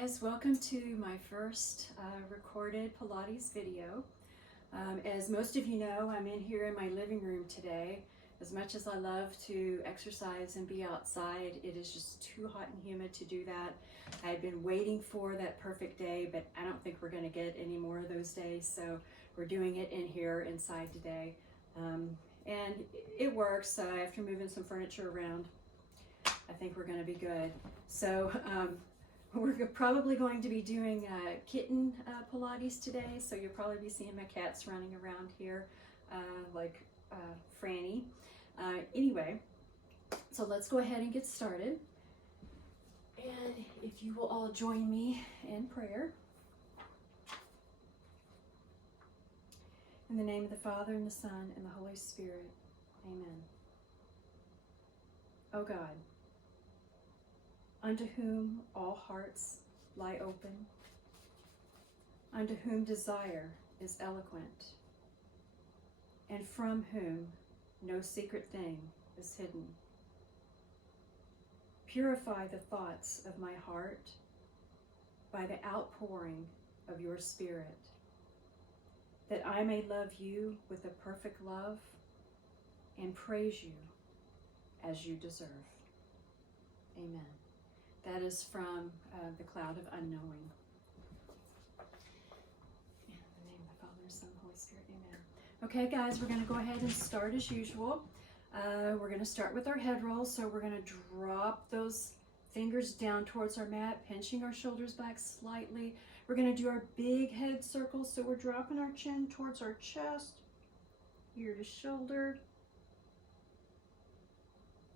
guys, welcome to my first recorded Pilates video. As most of you know, I'm in here in my living room today. As much as I love to exercise and be outside, it is just too hot and humid to do that. I had been waiting for that perfect day, but I don't think we're going to get any more of those days, so we're doing it in here inside today. And it works. After moving some furniture around, I think we're going to be good. So we're probably going to be doing kitten Pilates today, so you'll probably be seeing my cats running around here like Franny. Anyway, so let's go ahead and get started. And if you will all join me in prayer. In the name of the Father, and the Son, and the Holy Spirit. Amen. O God, unto whom all hearts lie open, unto whom desire is eloquent, and from whom no secret thing is hidden. Purify the thoughts of my heart by the outpouring of your Spirit, that I may love you with a perfect love and praise you as you deserve. Amen. That is from The Cloud of Unknowing. In the name of the Father, Son, Holy Spirit, amen. Okay, guys, we're going to go ahead and start as usual. We're going to start with our head rolls. So we're going to drop those fingers down towards our mat, pinching our shoulders back slightly. We're going to do our big head circles. So we're dropping our chin towards our chest, ear to shoulder,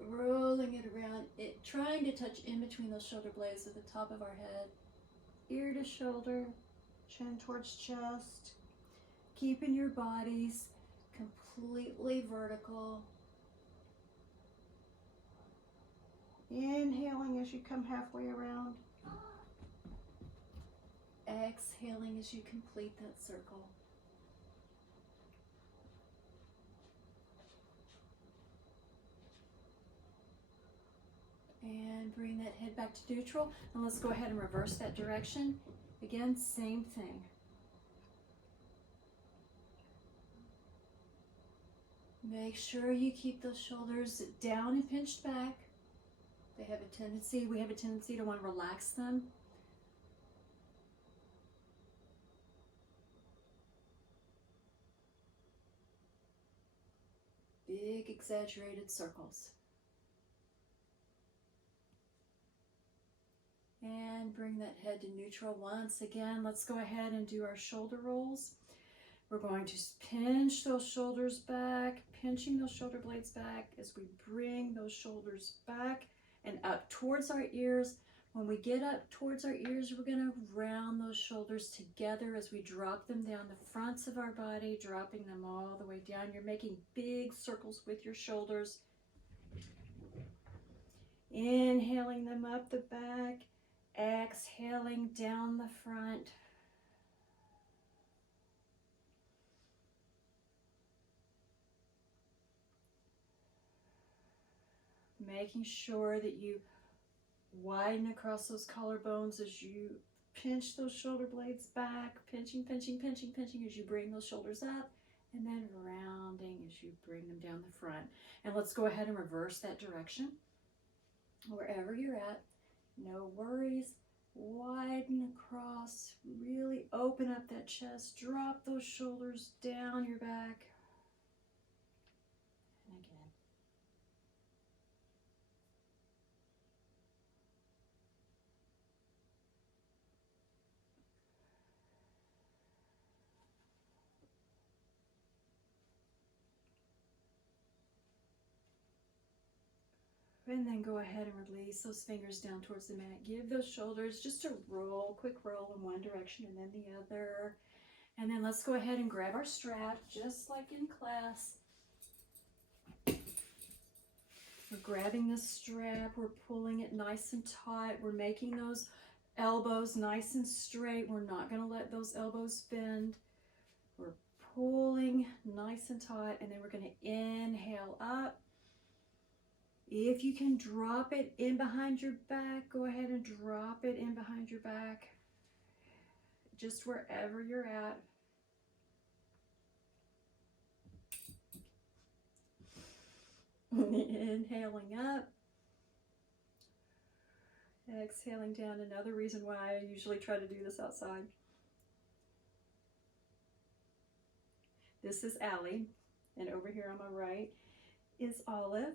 rolling it around, trying to touch in between those shoulder blades at the top of our head, ear to shoulder, chin towards chest, keeping your bodies completely vertical. Inhaling as you come halfway around, exhaling as you complete that circle. And bring that head back to neutral. And let's go ahead and reverse that direction. Again, same thing. Make sure you keep those shoulders down and pinched back. We have a tendency to want to relax them. Big exaggerated circles. And bring that head to neutral once again. Let's go ahead and do our shoulder rolls. We're going to pinch those shoulders back, pinching those shoulder blades back as we bring those shoulders back and up towards our ears. When we get up towards our ears, we're going to round those shoulders together as we drop them down the fronts of our body, dropping them all the way down. You're making big circles with your shoulders. Inhaling them up the back. Exhaling down the front. Making sure that you widen across those collarbones as you pinch those shoulder blades back. Pinching, pinching, pinching, pinching as you bring those shoulders up. And then rounding as you bring them down the front. And let's go ahead and reverse that direction. Wherever you're at. No worries, widen across, really open up that chest, drop those shoulders down your back. And again. And then go ahead and release those fingers down towards the mat. Give those shoulders just a roll, quick roll in one direction and then the other. And then let's go ahead and grab our strap, just like in class. We're grabbing the strap, we're pulling it nice and tight. We're making those elbows nice and straight. We're not going to let those elbows bend. We're pulling nice and tight, and then we're going to inhale up. If you can drop it in behind your back, go ahead and drop it in behind your back, just wherever you're at. Inhaling up, exhaling down. Another reason why I usually try to do this outside. This is Allie, and over here on my right is Olive.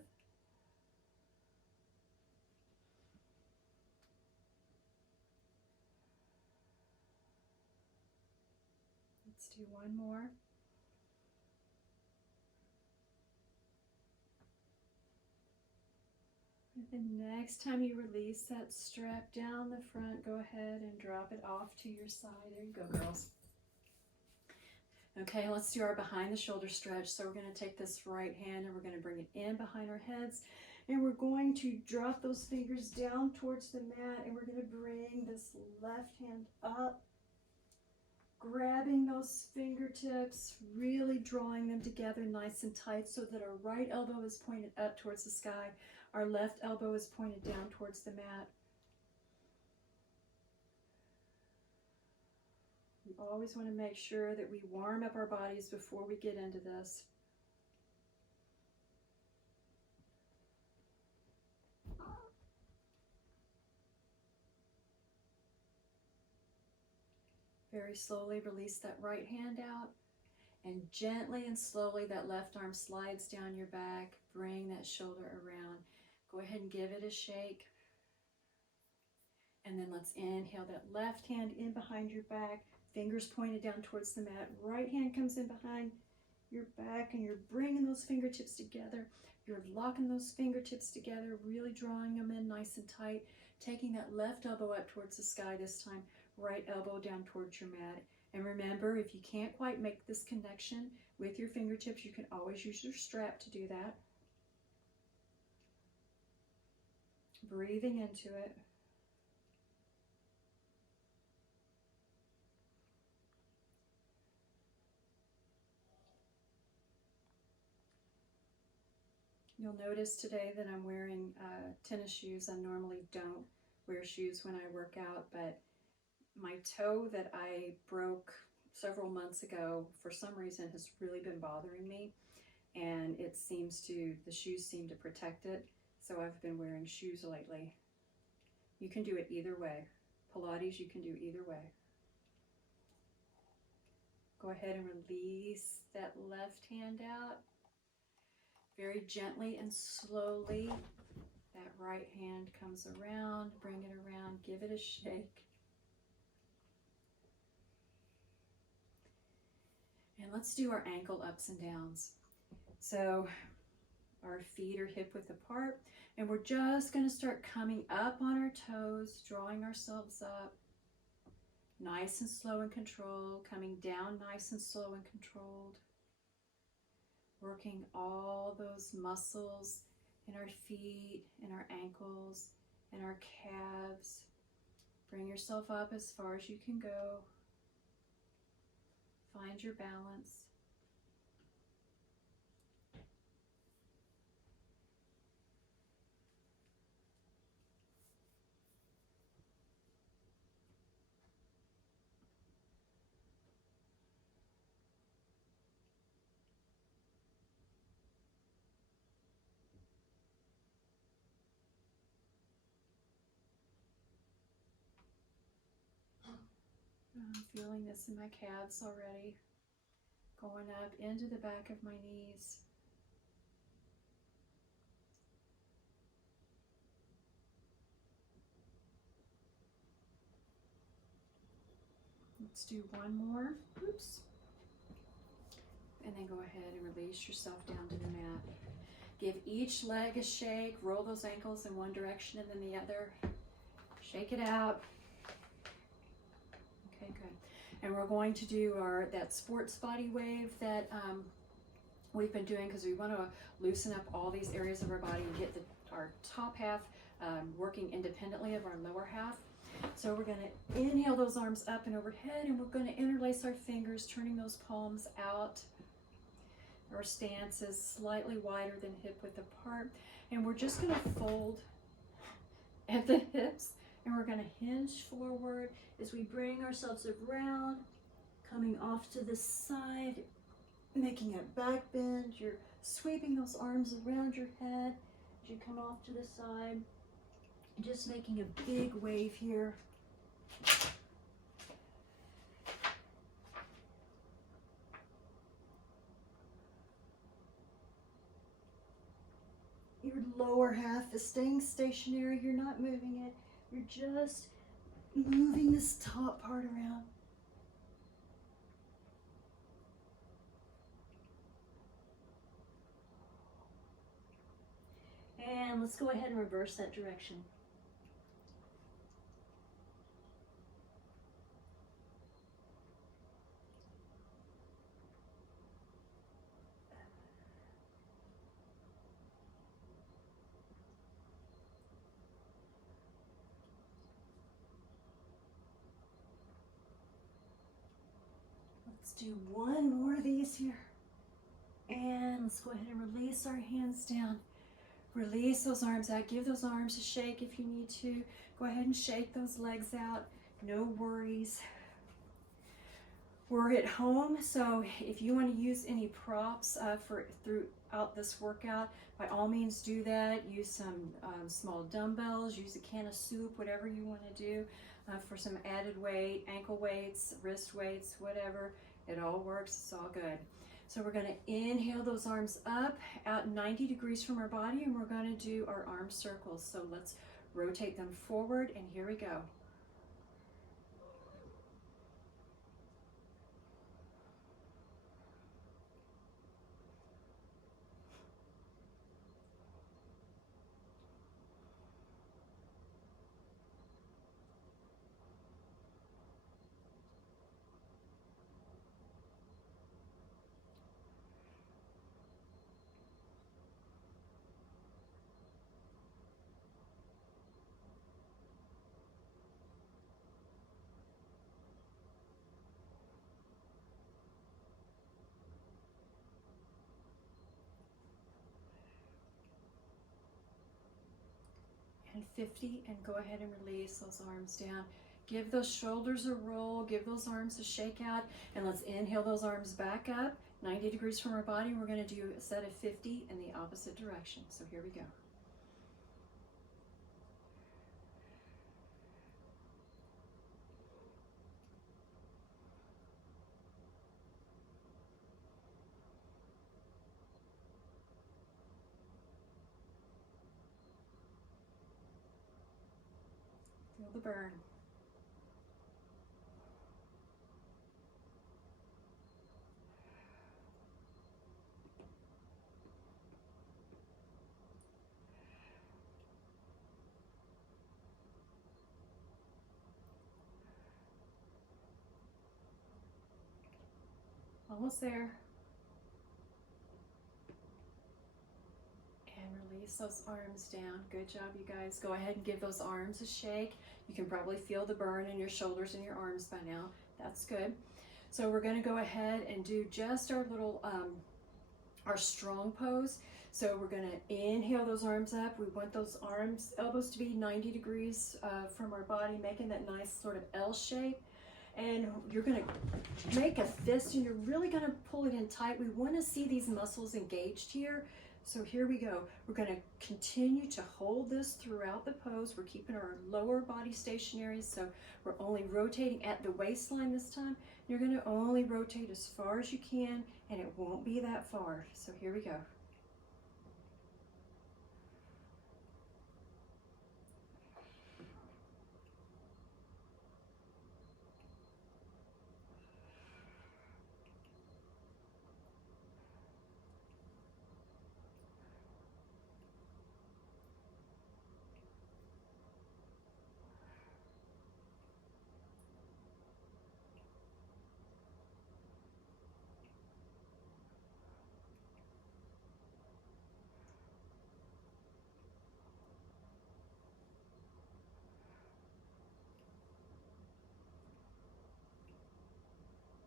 Let's do one more. And the next time you release that strap down the front, go ahead and drop it off to your side. There you go, girls. Okay, let's do our behind the shoulder stretch. So we're going to take this right hand and we're going to bring it in behind our heads. And we're going to drop those fingers down towards the mat, and we're going to bring this left hand up, grabbing those fingertips, really drawing them together nice and tight so that our right elbow is pointed up towards the sky. Our left elbow is pointed down towards the mat. We always want to make sure that we warm up our bodies before we get into this. Very slowly release that right hand out, and gently and slowly that left arm slides down your back. Bring that shoulder around. Go ahead and give it a shake. And then let's inhale that left hand in behind your back, fingers pointed down towards the mat. Right hand comes in behind your back, and you're bringing those fingertips together. You're locking those fingertips together, really drawing them in nice and tight. Taking that left elbow up towards the sky this time, right elbow down towards your mat. And remember, if you can't quite make this connection with your fingertips, you can always use your strap to do that. Breathing into it. You'll notice today that I'm wearing tennis shoes. I normally don't wear shoes when I work out, but my toe that I broke several months ago, for some reason, has really been bothering me, and the shoes seem to protect it, so I've been wearing shoes lately. You can do it either way. Pilates, you can do either way. Go ahead and release that left hand out. Very gently and slowly, that right hand comes around, bring it around, give it a shake. And let's do our ankle ups and downs. So our feet are hip width apart, and we're just going to start coming up on our toes, drawing ourselves up, nice and slow and controlled, coming down nice and slow and controlled. Working all those muscles in our feet, in our ankles, in our calves. Bring yourself up as far as you can go. Find your balance. I'm feeling this in my calves already, going up into the back of my knees. Let's do one more. Oops. And then go ahead and release yourself down to the mat. Give each leg a shake. Roll those ankles in one direction and then the other. Shake it out. Okay, good. And we're going to do that sports body wave that we've been doing, because we want to loosen up all these areas of our body and get our top half working independently of our lower half. So we're going to inhale those arms up and overhead, and we're going to interlace our fingers, turning those palms out. Our stance is slightly wider than hip width apart. And we're just going to fold at the hips, and we're going to hinge forward as we bring ourselves around, coming off to the side, making a back bend. You're sweeping those arms around your head as you come off to the side, just making a big wave here. Your lower half is staying stationary. You're not moving it. You're just moving this top part around. And let's go ahead and reverse that direction. Let's do one more of these here. And let's go ahead and release our hands down. Release those arms out. Give those arms a shake if you need to. Go ahead and shake those legs out. No worries. We're at home, so if you want to use any props throughout this workout, by all means do that. Use some small dumbbells, use a can of soup, whatever you want to do for some added weight, ankle weights, wrist weights, whatever. It all works, it's all good. So we're going to inhale those arms up, out 90 degrees from our body, and we're going to do our arm circles. So let's rotate them forward, and here we go. And 50, and go ahead and release those arms down. Give those shoulders a roll, give those arms a shake out, and let's inhale those arms back up, 90 degrees from our body. We're going to do a set of 50 in the opposite direction. So here we go. Feel the burn. Almost there. And release those arms down. Good job, you guys. Go ahead and give those arms a shake. You can probably feel the burn in your shoulders and your arms by now. That's good. So we're going to go ahead and do just our little, our strong pose. So we're going to inhale those arms up. We want those arms, elbows to be 90 degrees from our body, making that nice sort of L shape. And you're going to make a fist, and you're really going to pull it in tight. We want to see these muscles engaged here. So here we go. We're going to continue to hold this throughout the pose. We're keeping our lower body stationary, so we're only rotating at the waistline this time. You're going to only rotate as far as you can, and it won't be that far. So here we go.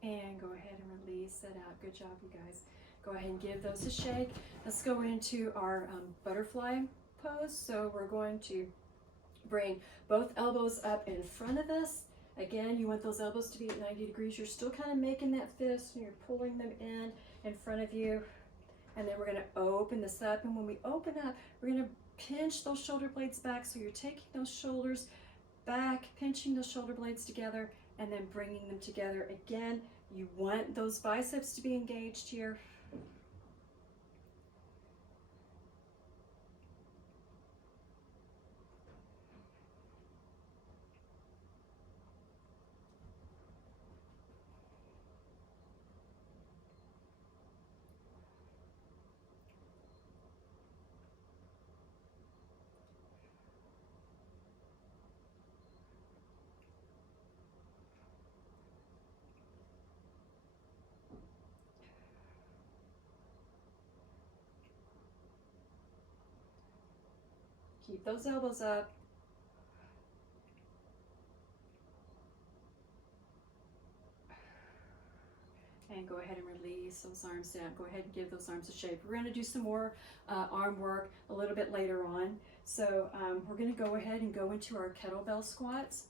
And go ahead and release that out. Good job, you guys. Go ahead and give those a shake. Let's go into our butterfly pose. So we're going to bring both elbows up in front of us. Again, you want those elbows to be at 90 degrees. You're still kind of making that fist and you're pulling them in front of you. And then we're going to open this up. And when we open up, we're going to pinch those shoulder blades back. So you're taking those shoulders back, pinching those shoulder blades together, and then bringing them together. Again, you want those biceps to be engaged here. Keep those elbows up. And go ahead and release those arms down. Go ahead and give those arms a shake. We're going to do some more arm work a little bit later on. So we're going to go ahead and go into our kettlebell squats.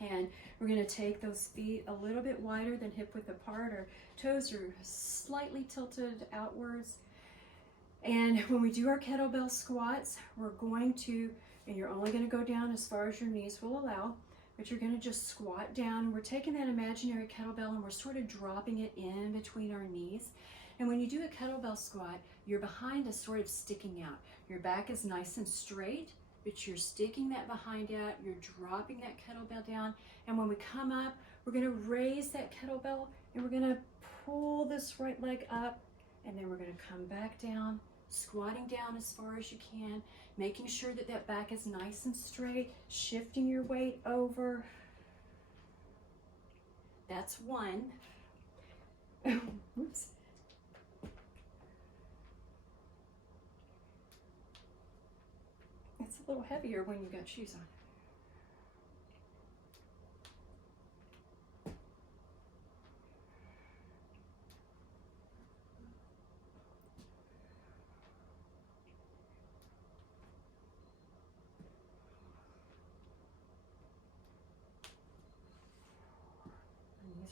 And we're going to take those feet a little bit wider than hip width apart. Our toes are slightly tilted outwards. And when we do our kettlebell squats, we're going to, and you're only going to go down as far as your knees will allow, but you're going to just squat down. And we're taking that imaginary kettlebell and we're sort of dropping it in between our knees. And when you do a kettlebell squat, your behind is sort of sticking out. Your back is nice and straight, but you're sticking that behind out. You're dropping that kettlebell down. And when we come up, we're going to raise that kettlebell and we're going to pull this right leg up. And then we're going to come back down, squatting down as far as you can, making sure that that back is nice and straight, shifting your weight over. That's one. Oops. It's a little heavier when you got shoes on.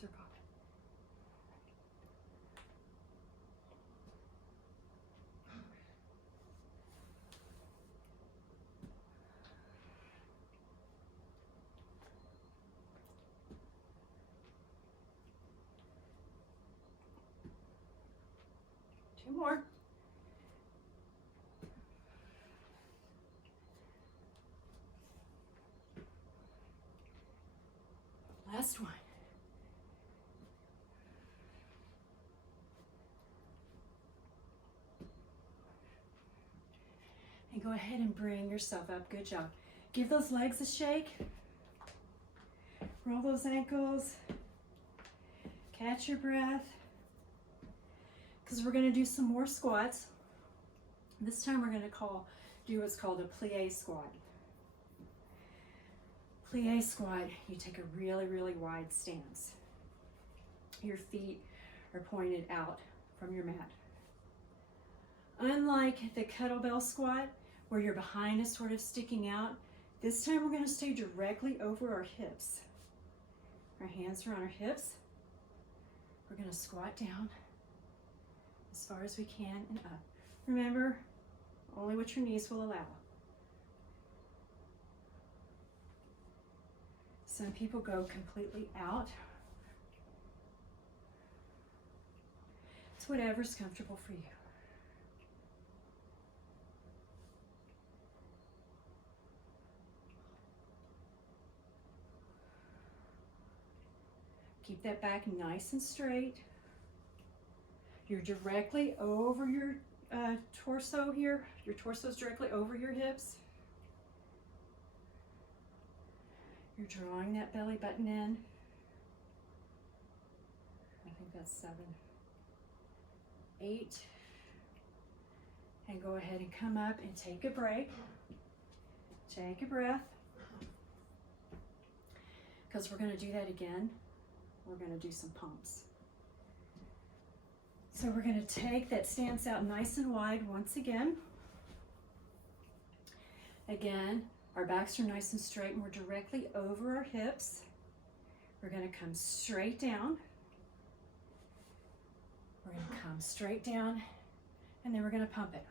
Are popping. Two more. Last one. And go ahead and bring yourself up. Good job. Give those legs a shake. Roll those ankles. Catch your breath. Because we're going to do some more squats. This time we're going to do what's called a plie squat. Plie squat, you take a really, really wide stance. Your feet are pointed out from your mat. Unlike the kettlebell squat, where your behind is sort of sticking out, this time we're going to stay directly over our hips. Our hands are on our hips. We're going to squat down as far as we can and up. Remember, only what your knees will allow. Some people go completely out. It's whatever's comfortable for you. Keep that back nice and straight. You're directly over your torso here. Your torso is directly over your hips. You're drawing that belly button in. I think that's 7, 8. And go ahead and come up and take a break. Take a breath. Because we're going to do that again. We're going to do some pumps. So we're going to take that stance out nice and wide once again. Again, our backs are nice and straight and we're directly over our hips. We're going to come straight down. We're going to come straight down and then we're going to pump it.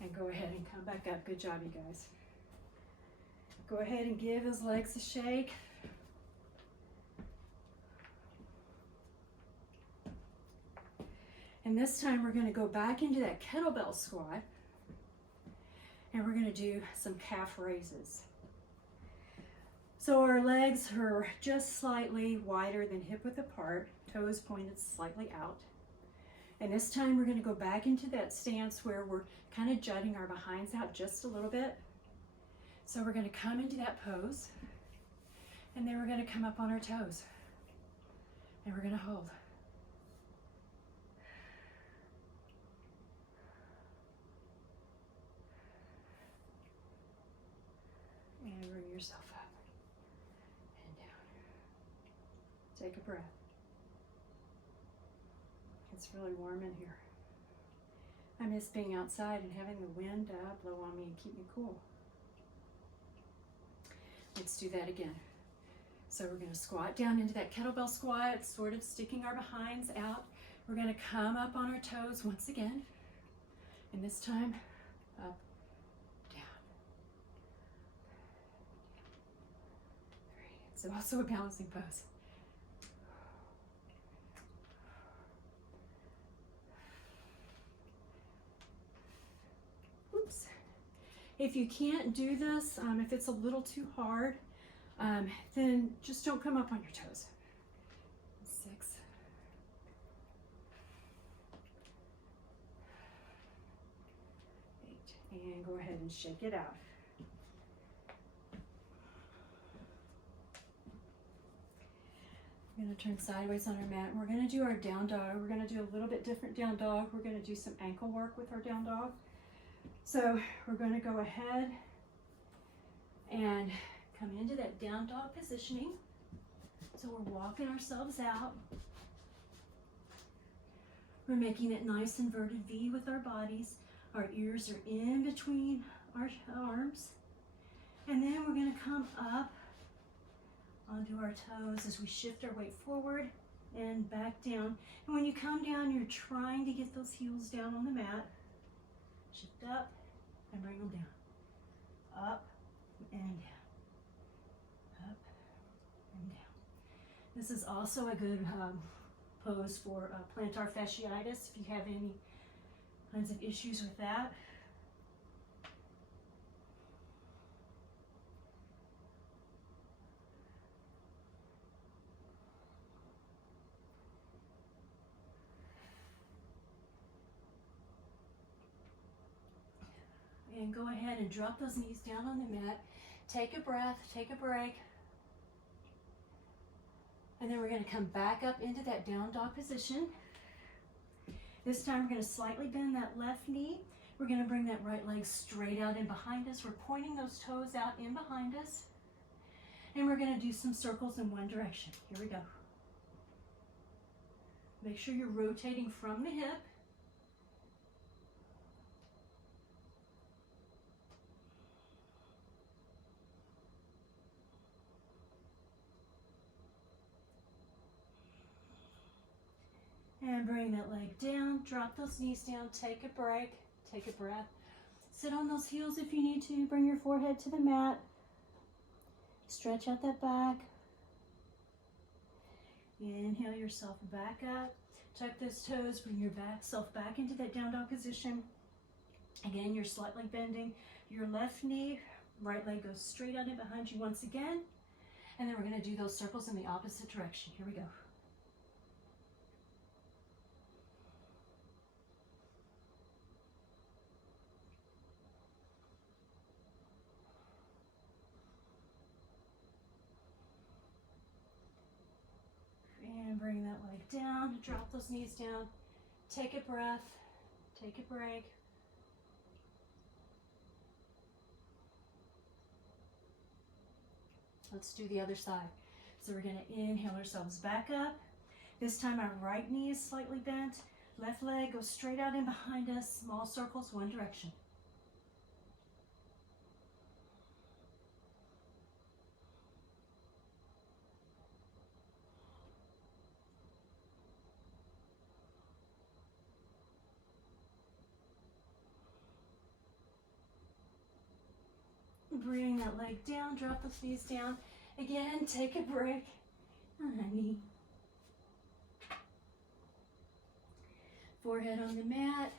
And go ahead and come back up. Good job, you guys. Go ahead and give his legs a shake. And this time we're going to go back into that kettlebell squat and we're going to do some calf raises. So our legs are just slightly wider than hip width apart, toes pointed slightly out. And this time we're going to go back into that stance where we're kind of jutting our behinds out just a little bit. So we're going to come into that pose and then we're going to come up on our toes and we're going to hold. And bring yourself up and down. Take a breath. It's really warm in here. I miss being outside and having the wind blow on me and keep me cool. Let's do that again. So we're going to squat down into that kettlebell squat, sort of sticking our behinds out. We're going to come up on our toes once again. And this time, up, down. It's also a balancing pose. Oops. If you can't do this, if it's a little too hard, then just don't come up on your toes. 6. 8. And go ahead and shake it out. We're going to turn sideways on our mat and we're going to do our down dog. We're going to do a little bit different down dog. We're going to do some ankle work with our down dog. So we're going to go ahead and come into that down dog positioning. So we're walking ourselves out. We're making it nice inverted V with our bodies. Our ears are in between our arms. And then we're going to come up onto our toes as we shift our weight forward and back down. And when you come down, you're trying to get those heels down on the mat. Shift up and bring them down. Up and down. Up and down. This is also a good pose for plantar fasciitis if you have any kinds of issues with that. And go ahead and drop those knees down on the mat. Take a breath, take a break. And then we're going to come back up into that down dog position. This time we're going to slightly bend that left knee. We're going to bring that right leg straight out in behind us. We're pointing those toes out in behind us. And we're going to do some circles in one direction. Here we go. Make sure you're rotating from the hip. And bring that leg down, drop those knees down, take a break, take a breath. Sit on those heels if you need to, bring your forehead to the mat. Stretch out that back. Inhale yourself back up. Tuck those toes, bring your self back into that down dog position. Again, you're slightly bending your left knee, right leg goes straight out in behind you once again. And then we're gonna do those circles in the opposite direction. Here we go. And bring that leg down, drop those knees down, take a breath, take a break. Let's do the other side. So we're going to inhale ourselves back up. This time our right knee is slightly bent. Left leg goes straight out in behind us. Small circles, one direction. Bring that leg down, drop those knees down. Again, take a break. Honey. Forehead on the mat.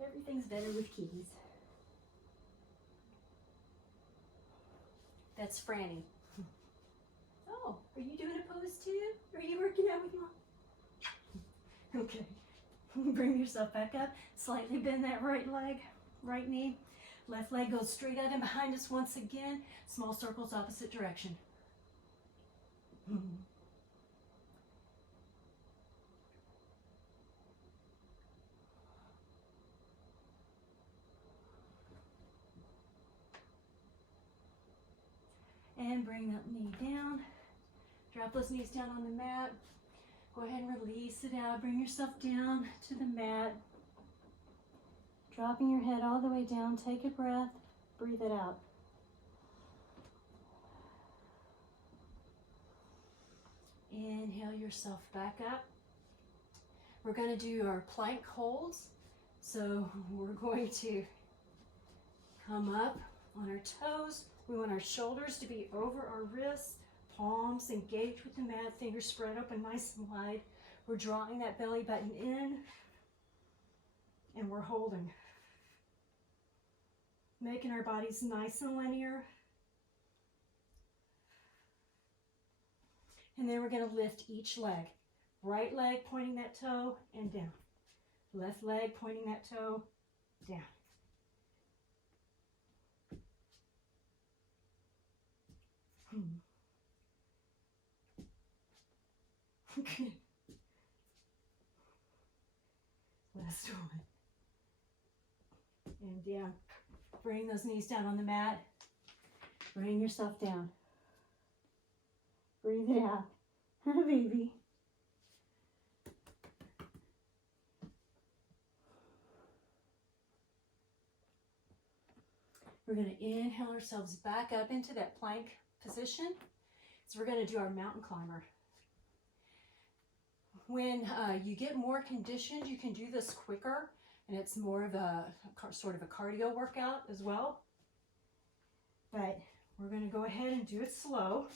Everything's better with keys. That's Franny. Oh, are you doing a pose too? Are you working out with Mom? Okay. Bring yourself back up. Slightly bend that right leg, right knee. Left leg goes straight out and behind us once again. Small circles, opposite direction. And bring that knee down. Drop those knees down on the mat. Go ahead and release it out. Bring yourself down to the mat. Dropping your head all the way down. Take a breath. Breathe it out. Inhale yourself back up. We're going to do our plank holds. So we're going to come up on our toes. We want our shoulders to be over our wrists. Palms engaged with the mat, fingers spread open nice and wide. We're drawing that belly button in and we're holding. Making our bodies nice and linear. And then we're going to lift each leg. Right leg pointing that toe and down. Left leg pointing that toe down. Okay. Last one. And down. Bring those knees down on the mat. Bring yourself down. Breathe it out. Baby. We're going to inhale ourselves back up into that plank position. So we're going to do our mountain climber. When you get more conditioned, you can do this quicker, and it's more of a sort of a cardio workout as well. But we're going to go ahead and do it slow.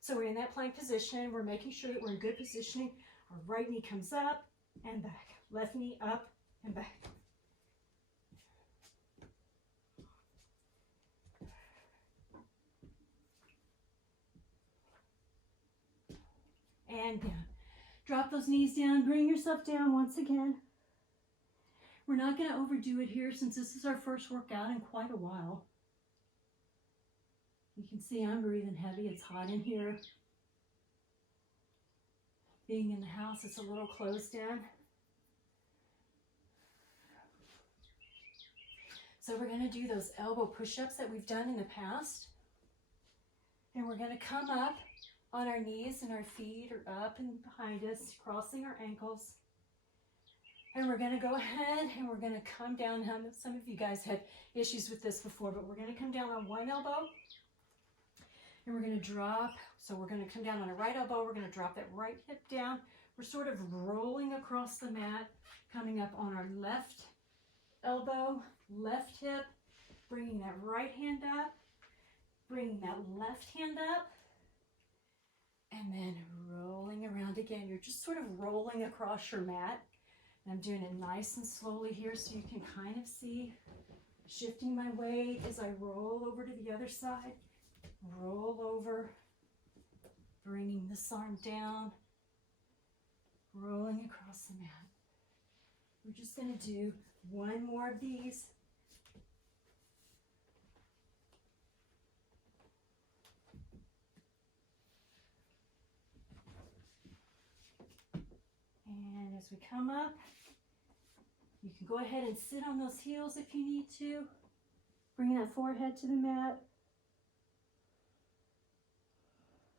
So we're in that plank position. We're making sure that we're in good positioning. Our right knee comes up and back. Left knee up and back. And down. Drop those knees down. Bring yourself down once again. We're not going to overdo it here since this is our first workout in quite a while. You can see I'm breathing heavy. It's hot in here. Being in the house, it's a little closed in. So we're going to do those elbow push-ups that we've done in the past. And we're going to come up on our knees and our feet are up and behind us, crossing our ankles. And we're going to go ahead and we're going to come down. Some of you guys had issues with this before, but we're going to come down on one elbow. And we're going to drop. So we're going to come down on a right elbow. We're going to drop that right hip down. We're sort of rolling across the mat, coming up on our left elbow, left hip, bringing that right hand up, bringing that left hand up, and then rolling around again. You're just sort of rolling across your mat. And I'm doing it nice and slowly here so you can kind of see shifting my weight as I roll over to the other side. Roll over, bringing this arm down, rolling across the mat. We're just going to do one more of these. And as we come up, You can go ahead and sit on those heels if you need to. Bring that forehead to the mat.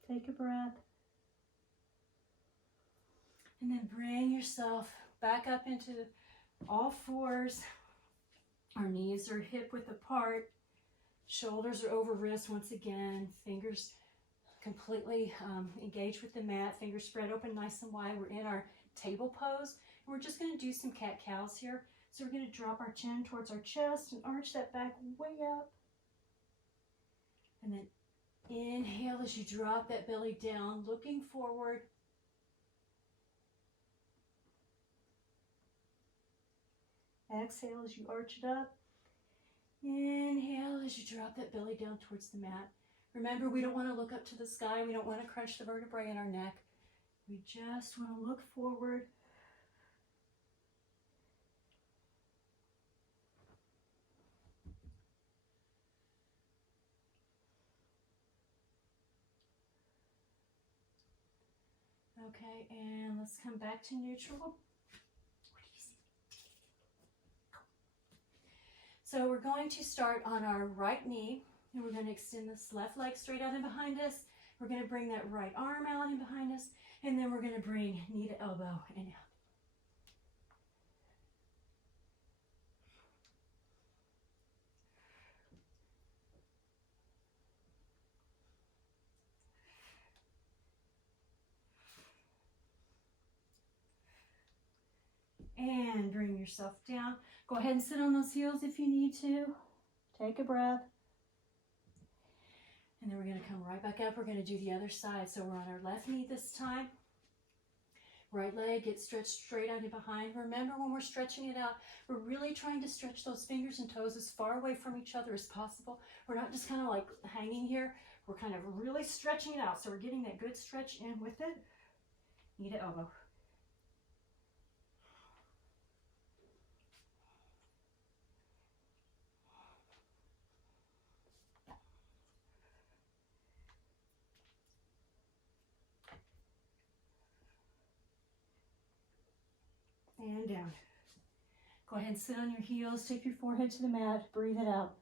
Take a breath. And then bring yourself back up into all fours. Our knees are hip width apart. Shoulders are over wrists once again. Fingers completely engaged with the mat. Fingers spread open nice and wide. We're in our table pose. We're just going to do some cat-cows here. So we're going to drop our chin towards our chest and arch that back way up. And then inhale as you drop that belly down, looking forward. Exhale as you arch it up. Inhale as you drop that belly down towards the mat. Remember, we don't want to look up to the sky. We don't want to crunch the vertebrae in our neck. We just want to look forward. Okay, and let's come back to neutral. What do you see? So we're going to start on our right knee, and we're going to extend this left leg straight out and behind us. We're going to bring that right arm out and behind us, and then we're going to bring knee to elbow and out. And bring yourself down. Go ahead and sit on those heels if you need to. Take a breath. And then we're going to come right back up. We're going to do the other side. So we're on our left knee this time. Right leg gets stretched straight out and behind. Remember, when we're stretching it out, we're really trying to stretch those fingers and toes as far away from each other as possible. We're not just kind of like hanging here. We're kind of really stretching it out. So we're getting that good stretch in with it. Knee to elbow. And down. Go ahead and sit on your heels. Take your forehead to the mat. Breathe it out.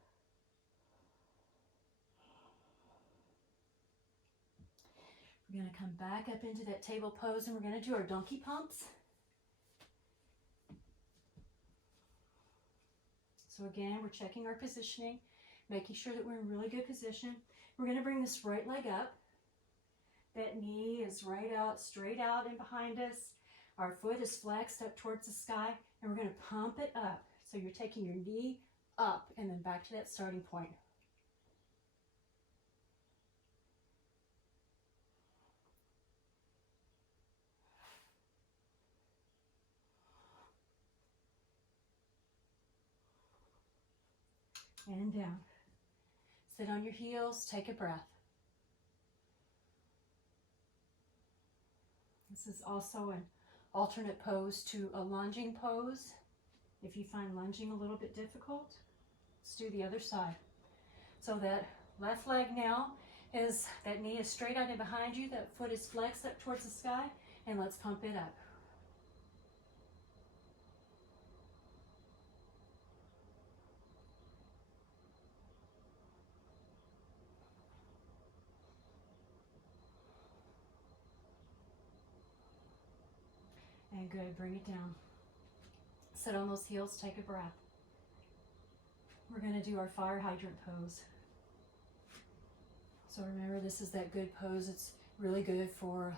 We're going to come back up into that table pose, and we're going to do our donkey pumps. So again, we're checking our positioning, making sure that we're in really good position. We're going to bring this right leg up. That knee is right out, straight out and behind us. Our foot is flexed up towards the sky, and we're going to pump it up. So you're taking your knee up and then back to that starting point. And down. Sit on your heels, take a breath. This is also an alternate pose to a lunging pose. If you find lunging a little bit difficult, let's do the other side. So that left leg now is, that knee is straight out and behind you, that foot is flexed up towards the sky, and let's pump it up. And good, bring it down. Sit on those heels, take a breath. We're going to do our fire hydrant pose. So remember, this is that good pose. It's really good for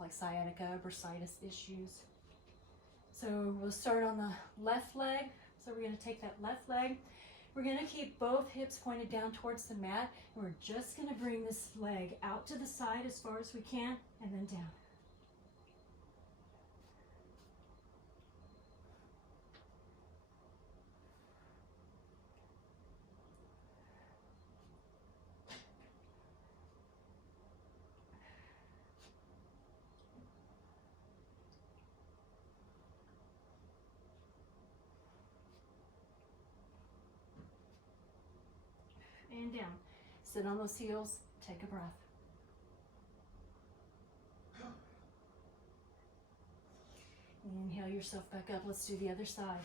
like sciatica, bursitis issues. So we'll start on the left leg. So we're going to take that left leg. We're going to keep both hips pointed down towards the mat. And we're just going to bring this leg out to the side as far as we can, and then down. And down. Sit on those heels, take a breath. Inhale yourself back up. Let's do the other side.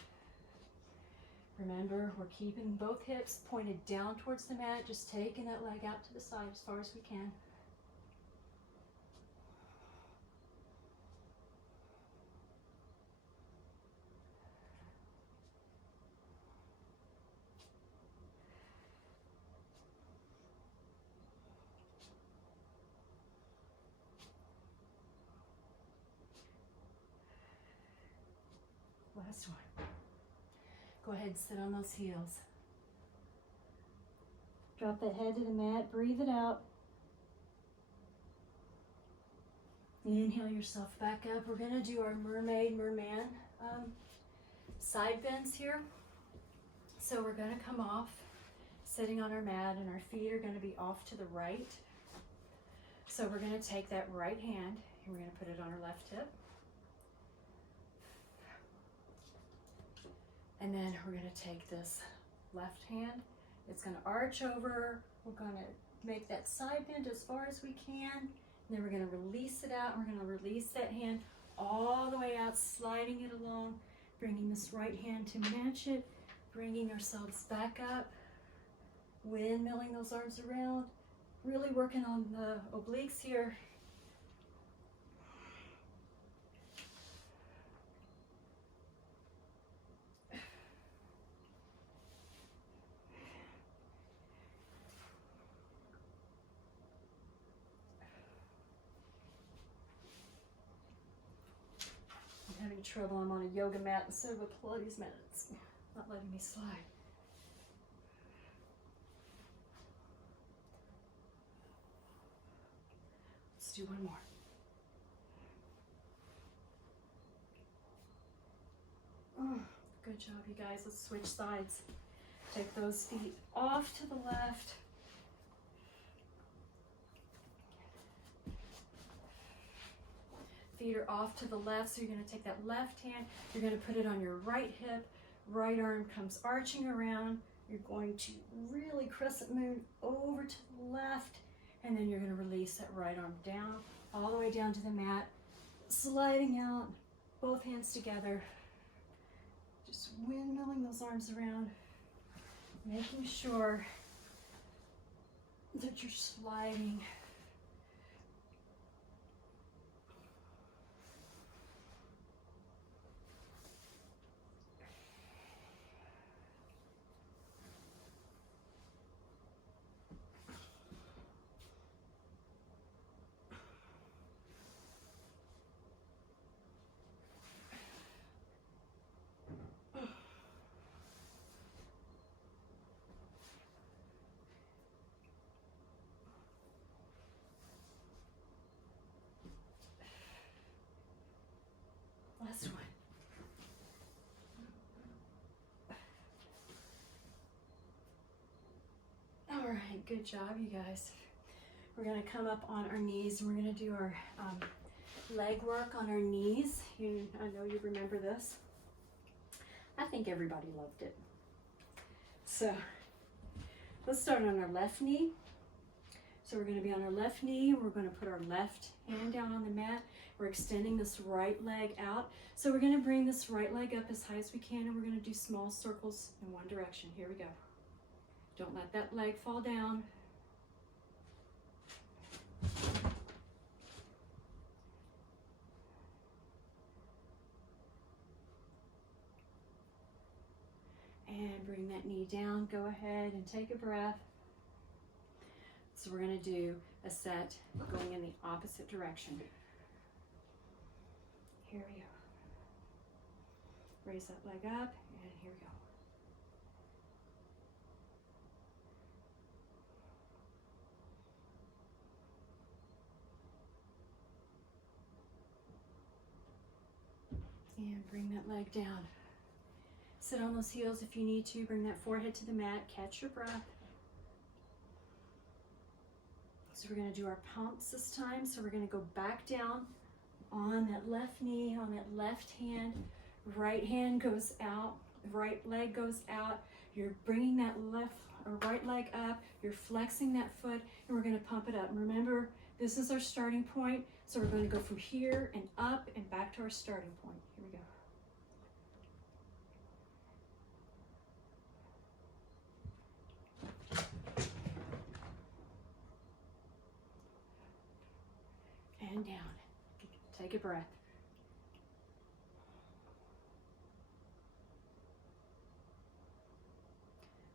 Remember, we're keeping both hips pointed down towards the mat, just taking that leg out to the side as far as we can. Last one. Go ahead and sit on those heels. Drop that head to the mat, breathe it out. Inhale yourself back up. We're gonna do our mermaid, merman side bends here. So we're gonna come off, sitting on our mat, and our feet are gonna be off to the right. So we're gonna take that right hand and we're gonna put it on our left hip. And then we're gonna take this left hand. It's gonna arch over. We're gonna make that side bend as far as we can. And then we're gonna release it out. And we're gonna release that hand all the way out, sliding it along, bringing this right hand to match it, bringing ourselves back up, windmilling those arms around, really working on the obliques here. Having trouble. I'm on a yoga mat instead of a Pilates mat. It's not letting me slide. Let's do one more. Oh, good job, you guys. Let's switch sides. Take those feet off to the left. Feet are off to the left, so you're going to take that left hand, you're going to put it on your right hip, right arm comes arching around, you're going to really crescent moon over to the left, and then you're going to release that right arm down, all the way down to the mat, sliding out, both hands together, just windmilling those arms around, making sure that you're sliding. Last one. All right, good job, you guys. We're gonna come up on our knees and we're gonna do our leg work on our knees. I know you remember this. I think everybody loved it. So let's start on our left knee. So we're gonna be on our left knee. We're gonna put our left hand down on the mat. We're extending this right leg out. So we're gonna bring this right leg up as high as we can and we're gonna do small circles in one direction. Here we go. Don't let that leg fall down. And bring that knee down. Go ahead and take a breath. So we're gonna do a set going in the opposite direction. Here we go. Raise that leg up, and here we go. And bring that leg down. Sit on those heels if you need to. Bring that forehead to the mat. Catch your breath. So we're going to do our pumps this time. So we're going to go back down on that left knee, on that left hand. Right hand goes out. Right leg goes out. You're bringing that left or right leg up. You're flexing that foot, and we're going to pump it up. And remember, this is our starting point. So we're going to go from here and up and back to our starting point. Here we go. Take a breath.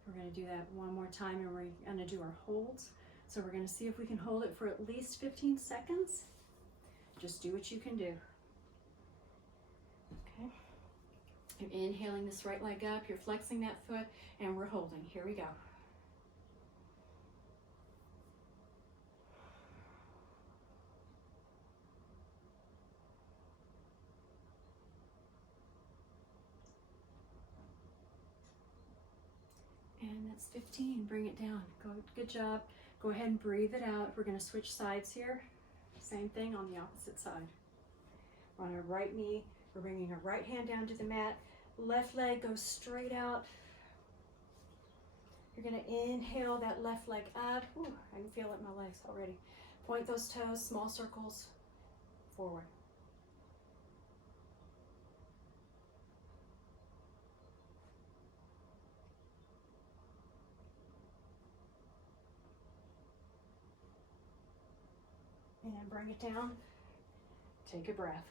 We're going to do that one more time, and we're going to do our holds. So we're going to see if we can hold it for at least 15 seconds. Just do what you can do. Okay. You're inhaling this right leg up, you're flexing that foot, and we're holding. Here we go. And that's 15. Bring it down. Good job. Go ahead and breathe it out. We're going to switch sides here. Same thing on the opposite side. We're on our right knee. We're bringing our right hand down to the mat. Left leg goes straight out. You're going to inhale that left leg up. Ooh, I can feel it in my legs already. Point those toes, small circles forward. And bring it down. Take a breath.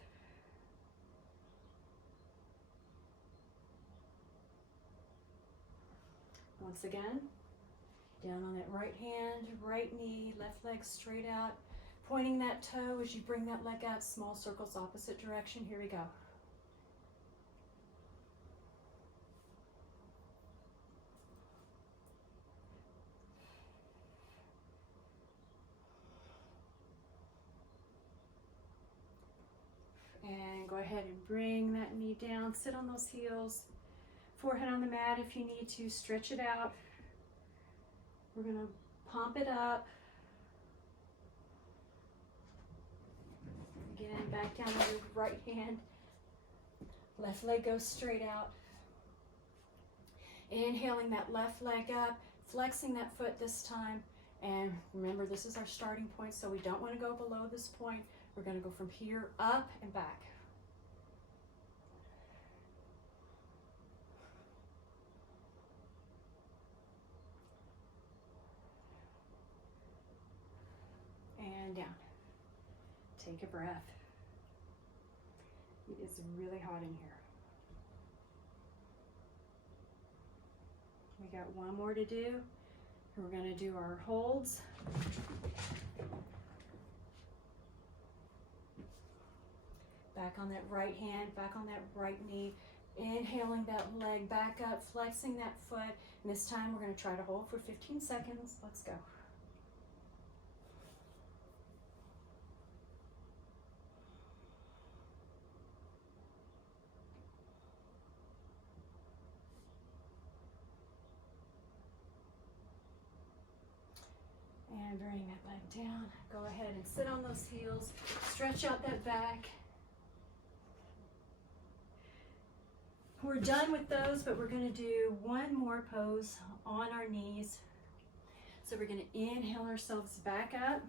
Once again, down on that right hand, right knee, left leg straight out. Pointing that toe as you bring that leg out, small circles opposite direction. Here we go. And go ahead and bring that knee down, sit on those heels, forehead on the mat if you need to, stretch it out. We're gonna pump it up. Again, back down to your right hand. Left leg goes straight out. Inhaling that left leg up, flexing that foot this time. And remember, this is our starting point, so we don't want to go below this point. We're going to go from here up and back. And down. Take a breath. It is really hot in here. We got one more to do. We're going to do our holds. Back on that right hand, back on that right knee. Inhaling that leg back up, flexing that foot. And this time we're going to try to hold for 15 seconds. Let's go. And bring that leg down. Go ahead and sit on those heels. Stretch out that back. We're done with those, but we're going to do one more pose on our knees. So we're going to inhale ourselves back up.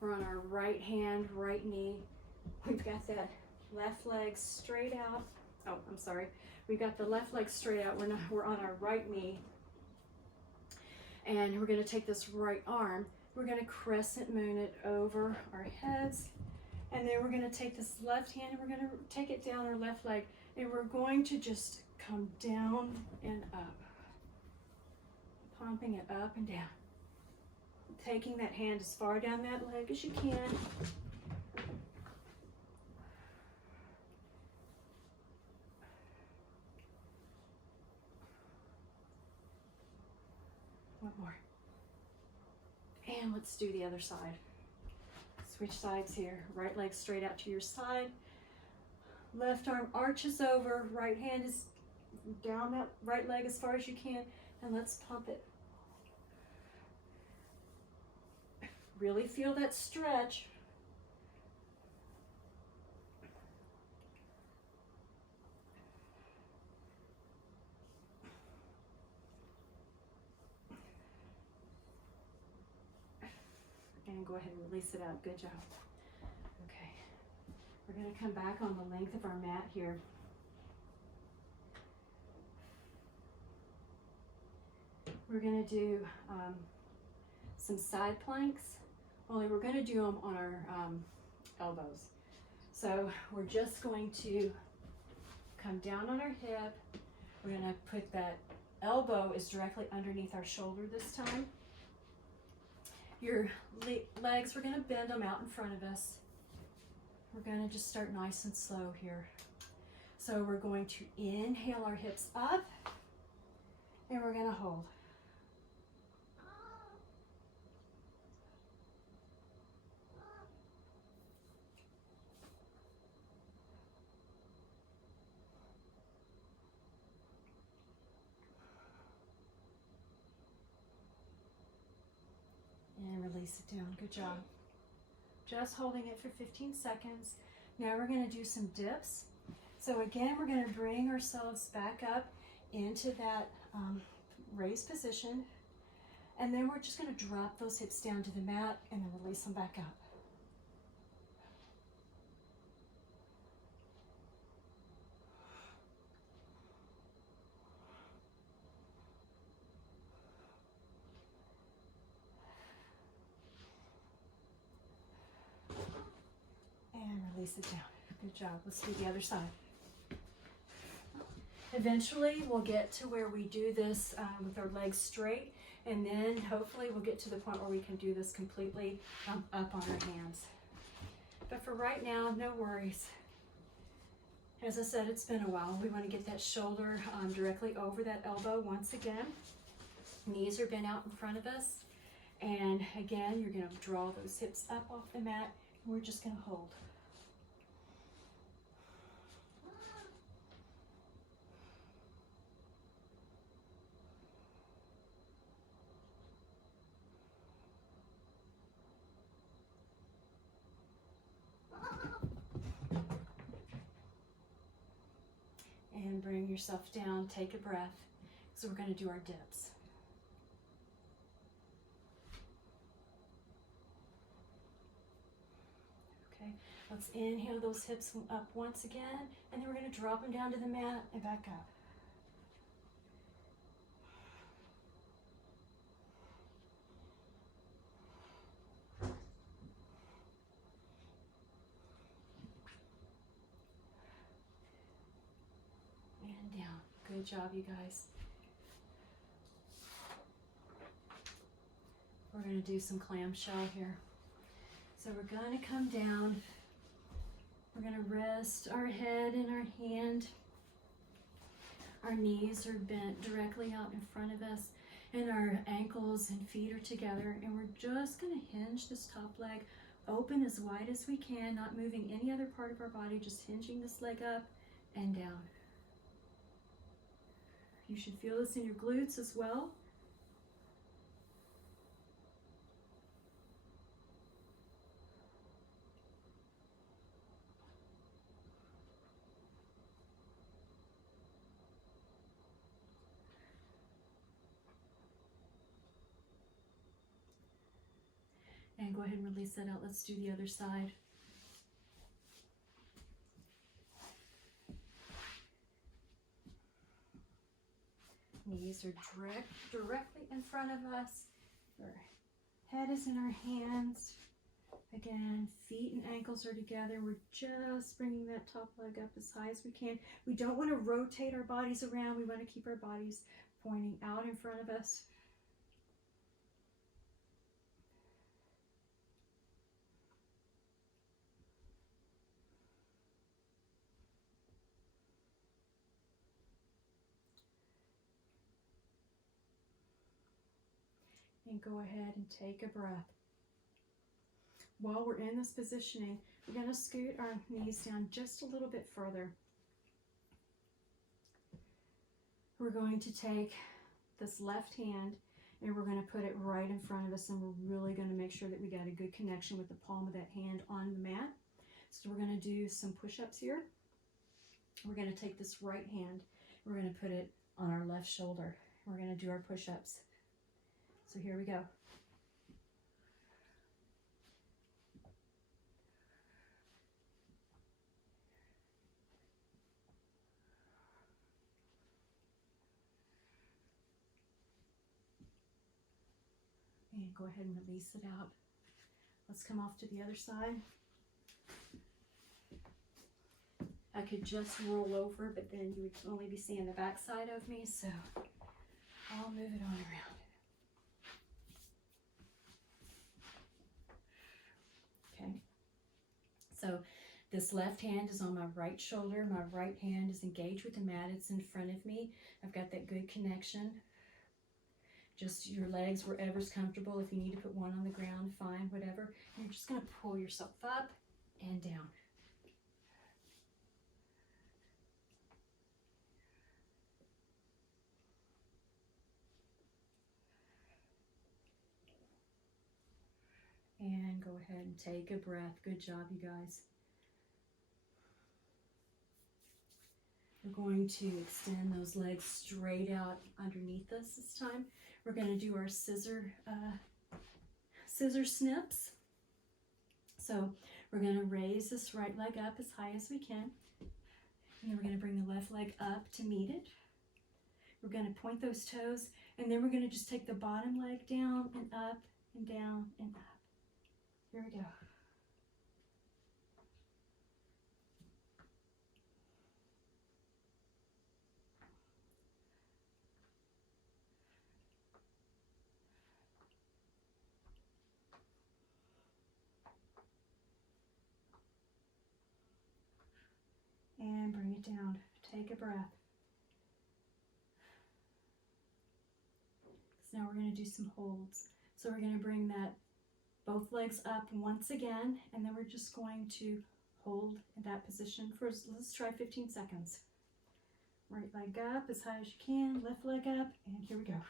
We're on our right hand, right knee. We've got that left leg straight out. Oh, I'm sorry. We've got the left leg straight out. We're on our right knee. And we're going to take this right arm. We're going to crescent moon it over our heads. And then we're going to take this left hand and we're going to take it down our left leg. And we're going to just come down and up. Pumping it up and down. Taking that hand as far down that leg as you can. One more. And let's do the other side. Switch sides here. Right leg straight out to your side. Left arm arches over. Right hand is down that right leg as far as you can. And let's pump it. Really feel that stretch. And go ahead and release it out. Good job. Okay. We're going to come back on the length of our mat here. We're going to do some side planks. Only we're going to do them on our elbows. So we're just going to come down on our hip. We're going to put that elbow is directly underneath our shoulder this time. Your legs, we're going to bend them out in front of us. We're going to just start nice and slow here. So we're going to inhale our hips up, and we're going to hold. And release it down. Good job. Just holding it for 15 seconds. Now we're going to do some dips. So again, we're going to bring ourselves back up into that raised position. And then we're just going to drop those hips down to the mat and then release them back up. And release it down. Good job. Let's do the other side. Eventually, we'll get to where we do this with our legs straight, and then hopefully we'll get to the point where we can do this completely up on our hands. But for right now, no worries. As I said, it's been a while. We want to get that shoulder directly over that elbow once again. Knees are bent out in front of us. And again, you're going to draw those hips up off the mat. And we're just going to hold. And bring yourself down, take a breath. So we're going to do our dips. Okay, let's inhale those hips up once again, and then we're going to drop them down to the mat and back up. And down. Good job, you guys. We're going to do some clamshell here. So we're going to come down. We're going to rest our head in our hand. Our knees are bent directly out in front of us, and our ankles and feet are together. And we're just going to hinge this top leg open as wide as we can, not moving any other part of our body, just hinging this leg up and down. You should feel this in your glutes as well. And go ahead and release that out. Let's do the other side. Knees are directly in front of us. Our head is in our hands. Again, feet and ankles are together. We're just bringing that top leg up as high as we can. We don't want to rotate our bodies around. We want to keep our bodies pointing out in front of us. And go ahead and take a breath. While we're in this positioning, we're going to scoot our knees down just a little bit further. We're going to take this left hand and we're going to put it right in front of us, and we're really going to make sure that we got a good connection with the palm of that hand on the mat. So we're going to do some push-ups here. We're going to take this right hand, we're going to put it on our left shoulder. We're going to do our push-ups. So here we go. And go ahead and release it out. Let's come off to the other side. I could just roll over, but then you would only be seeing the back side of me, so I'll move it on around. Okay, so this left hand is on my right shoulder. My right hand is engaged with the mat. It's in front of me. I've got that good connection. Just your legs wherever's comfortable. If you need to put one on the ground, fine, whatever. And you're just going to pull yourself up and down. And go ahead and take a breath. Good job, you guys. We're going to extend those legs straight out underneath us this time. We're going to do our scissor snips. So we're going to raise this right leg up as high as we can. And then we're going to bring the left leg up to meet it. We're going to point those toes, and then we're going to just take the bottom leg down and up and down and up. Here we go. And bring it down. Take a breath. So now we're going to do some holds. So we're going to bring that both legs up once again, and then we're just going to hold in that position for, let's try 15 seconds. Right leg up as high as you can, left leg up, and here we go.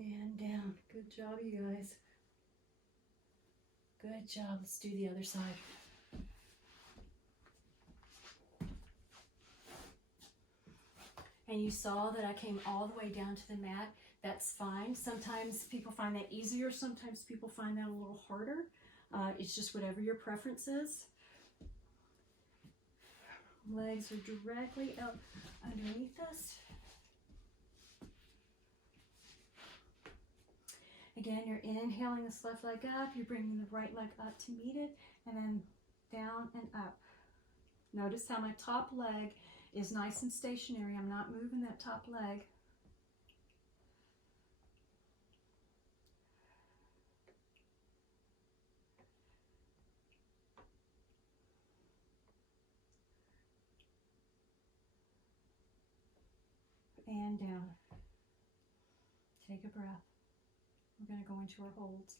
And down. Good job, you guys. Good job. Let's do the other side. And you saw that I came all the way down to the mat. That's fine. Sometimes people find that easier. Sometimes people find that a little harder. It's just whatever your preference is. Legs are directly up underneath us. Again, you're inhaling this left leg up, you're bringing the right leg up to meet it, and then down and up. Notice how my top leg is nice and stationary. I'm not moving that top leg. And down. Take a breath. We're going to go into our holds.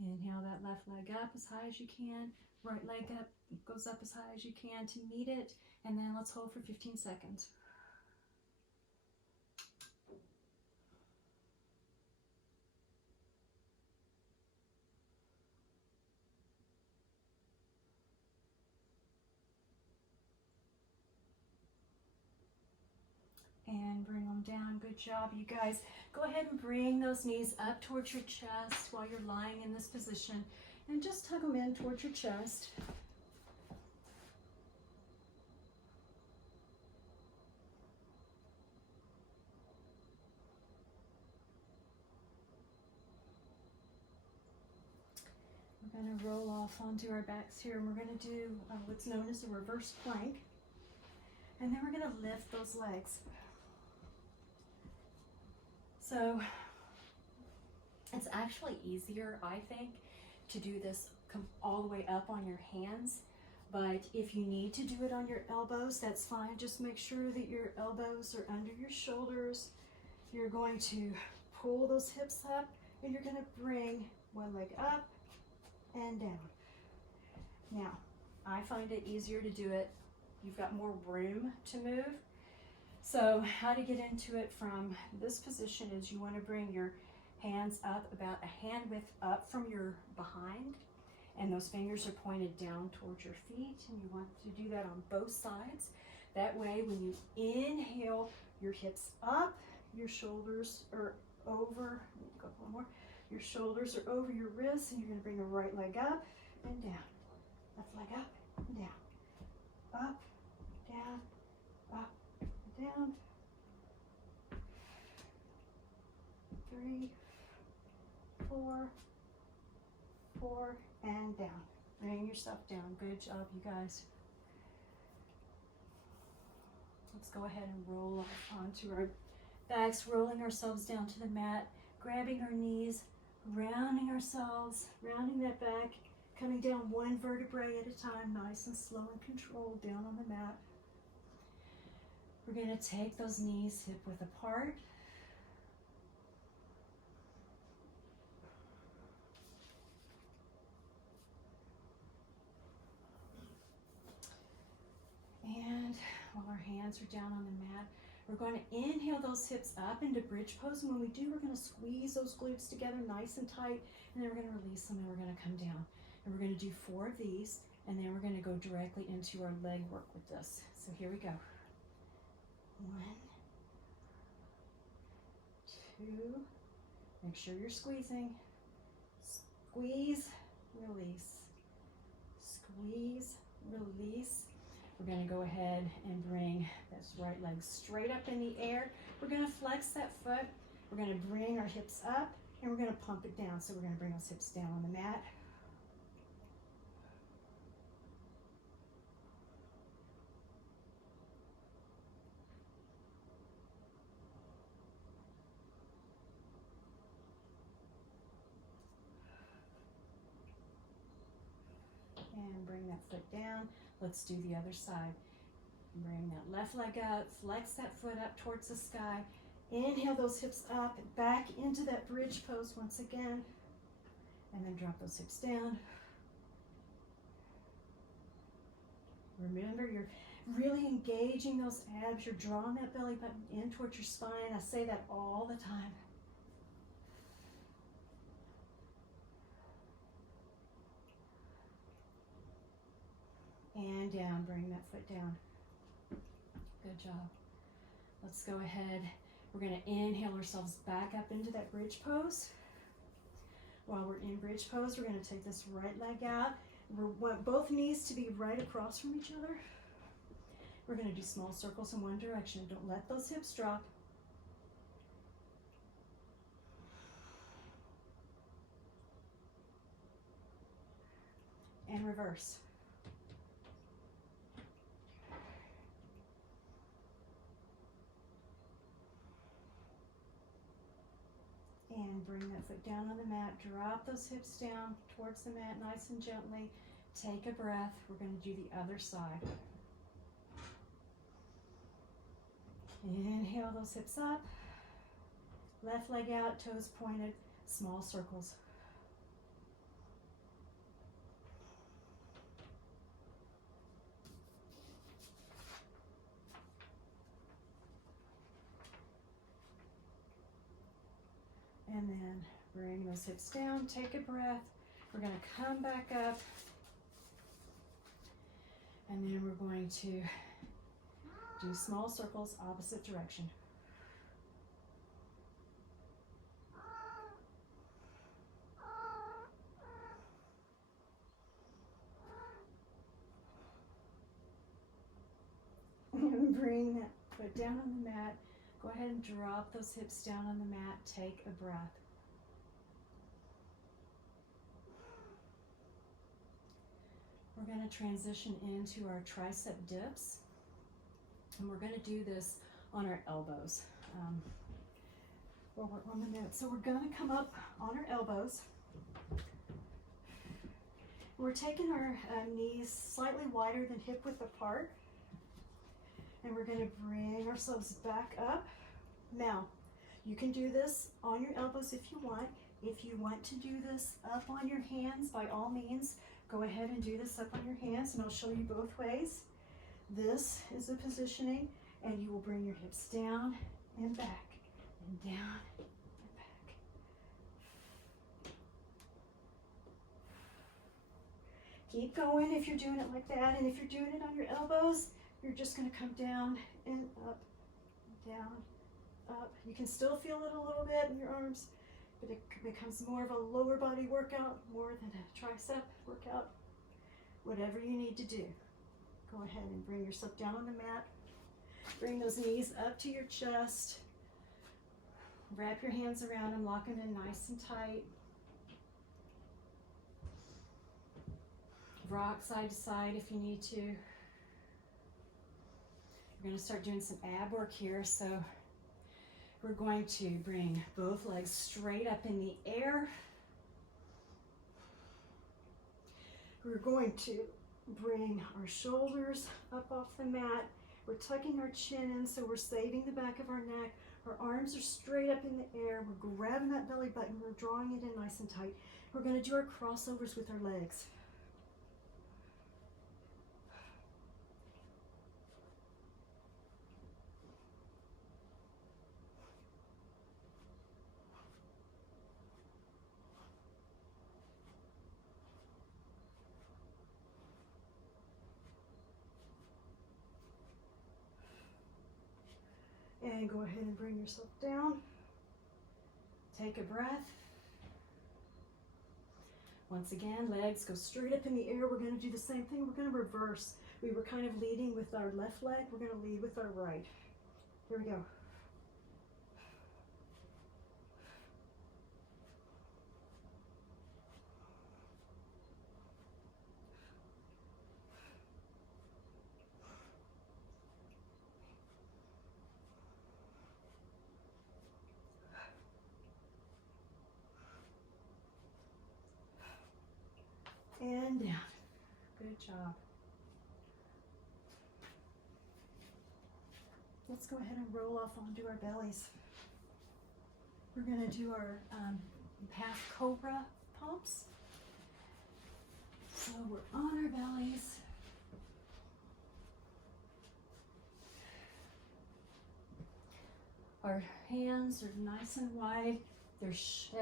Inhale that left leg up as high as you can. Right leg up goes up as high as you can to meet it. And then let's hold for 15 seconds. And bring them down. Good job, you guys. Go ahead and bring those knees up towards your chest while you're lying in this position, and just tug them in towards your chest. We're going to roll off onto our backs here, and we're going to do what's known as a reverse plank. And then we're going to lift those legs. So it's actually easier, I think, to do this come all the way up on your hands. But if you need to do it on your elbows, that's fine. Just make sure that your elbows are under your shoulders. You're going to pull those hips up, and you're going to bring one leg up and down. Now, I find it easier to do it. You've got more room to move. So how to get into it from this position is you want to bring your hands up about a hand width up from your behind, and those fingers are pointed down towards your feet, and you want to do that on both sides. That way when you inhale, your hips up, your shoulders are over, let me go up one more, Your shoulders are over your wrists, and you're going to bring the right leg up and down. Left leg up and down. Up, down, up, down. 3, 4, 4, and down. Bring yourself down. Good job, you guys. Let's go ahead and roll off onto our backs, rolling ourselves down to the mat, grabbing our knees, rounding ourselves, rounding that back, coming down one vertebrae at a time, nice and slow and controlled down on the mat. We're going to take those knees hip width apart. And while our hands are down on the mat, we're going to inhale those hips up into bridge pose. And when we do, we're going to squeeze those glutes together nice and tight. And then we're going to release them and we're going to come down. And we're going to do 4 of these. And then we're going to go directly into our leg work with this. So here we go. 1, 2. Make sure you're squeezing. Squeeze, release. Squeeze, release. We're going to go ahead and bring this right leg straight up in the air. We're going to flex that foot. We're going to bring our hips up and we're going to pump it down. So we're going to bring those hips down on the mat. And bring that foot down. Let's do the other side. Bring that left leg up, flex that foot up towards the sky. Inhale those hips up, back into that bridge pose once again. And then drop those hips down. Remember, you're really engaging those abs. You're drawing that belly button in towards your spine. I say that all the time. And down, bring that foot down. Good job. Let's go ahead. We're going to inhale ourselves back up into that bridge pose. While we're in bridge pose, we're going to take this right leg out. We want both knees to be right across from each other. We're going to do small circles in one direction. Don't let those hips drop. And reverse. And bring that foot down on the mat. Drop those hips down towards the mat nice and gently. Take a breath. We're going to do the other side. Inhale those hips up. Left leg out, toes pointed, small circles. And then bring those hips down, take a breath. We're going to come back up. And then we're going to do small circles, opposite direction. And bring that foot down on the mat. Go ahead and drop those hips down on the mat. Take a breath. We're going to transition into our tricep dips. And we're going to do this on our elbows. Well, we're on the note. So we're going to come up on our elbows. We're taking our knees slightly wider than hip width apart. And we're going to bring ourselves back up. Now, you can do this on your elbows if you want. If you want to do this up on your hands, by all means, go ahead and do this up on your hands, and I'll show you both ways. This is the positioning, and you will bring your hips down and back, and down and back. Keep going if you're doing it like that, and if you're doing it on your elbows, you're just going to come down and up, down, up. You can still feel it a little bit in your arms. but it becomes more of a lower body workout more than a tricep workout. Whatever you need to do. Go ahead and bring yourself down on the mat. Bring those knees up to your chest. Wrap your hands around them, lock them in nice and tight. Rock side to side if you need to. We're going to start doing some ab work here, so we're going to bring both legs straight up in the air. We're going to bring our shoulders up off the mat. We're tucking our chin in so we're saving the back of our neck. Our arms are straight up in the air. We're grabbing that belly button. We're drawing it in nice and tight. We're going to do our crossovers with our legs. And go ahead and bring yourself down. Take a breath. Once again, legs go straight up in the air. We're going to do the same thing. We're going to reverse. We were kind of leading with our left leg. We're going to lead with our right. Here we go. And down. Good job. Let's go ahead and roll off onto our bellies. We're going to do our half cobra pumps. So we're on our bellies. Our hands are nice and wide. They're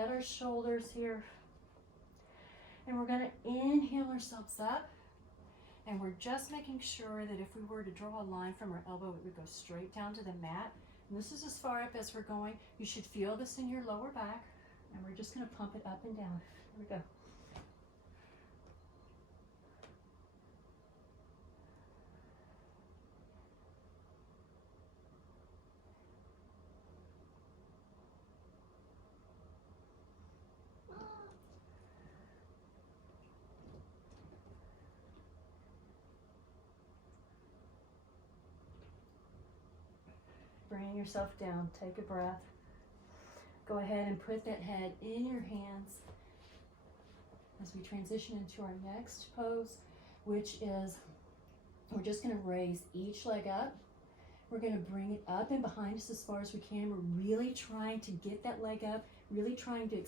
at our shoulders here. And we're going to inhale ourselves up. And we're just making sure that if we were to draw a line from our elbow, it would go straight down to the mat. And this is as far up as we're going. You should feel this in your lower back. And we're just going to pump it up and down. Here we go. Bring yourself down, take a breath. Go ahead and put that head in your hands as we transition into our next pose, which is, we're just gonna raise each leg up. We're gonna bring it up and behind us as far as we can. We're really trying to get that leg up, really trying to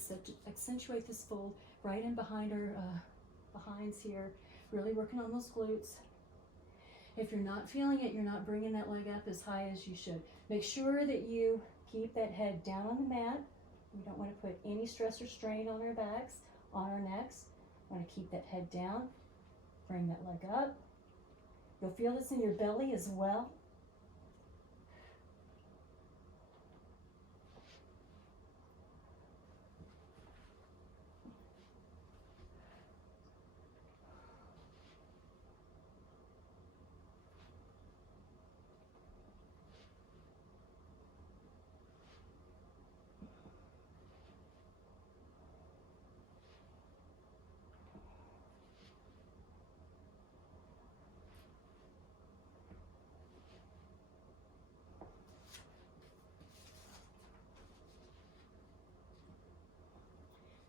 accentuate this fold right in behind our behinds here, really working on those glutes. If you're not feeling it, you're not bringing that leg up as high as you should. Make sure that you keep that head down on the mat. We don't want to put any stress or strain on our backs, on our necks. We want to keep that head down. Bring that leg up. You'll feel this in your belly as well.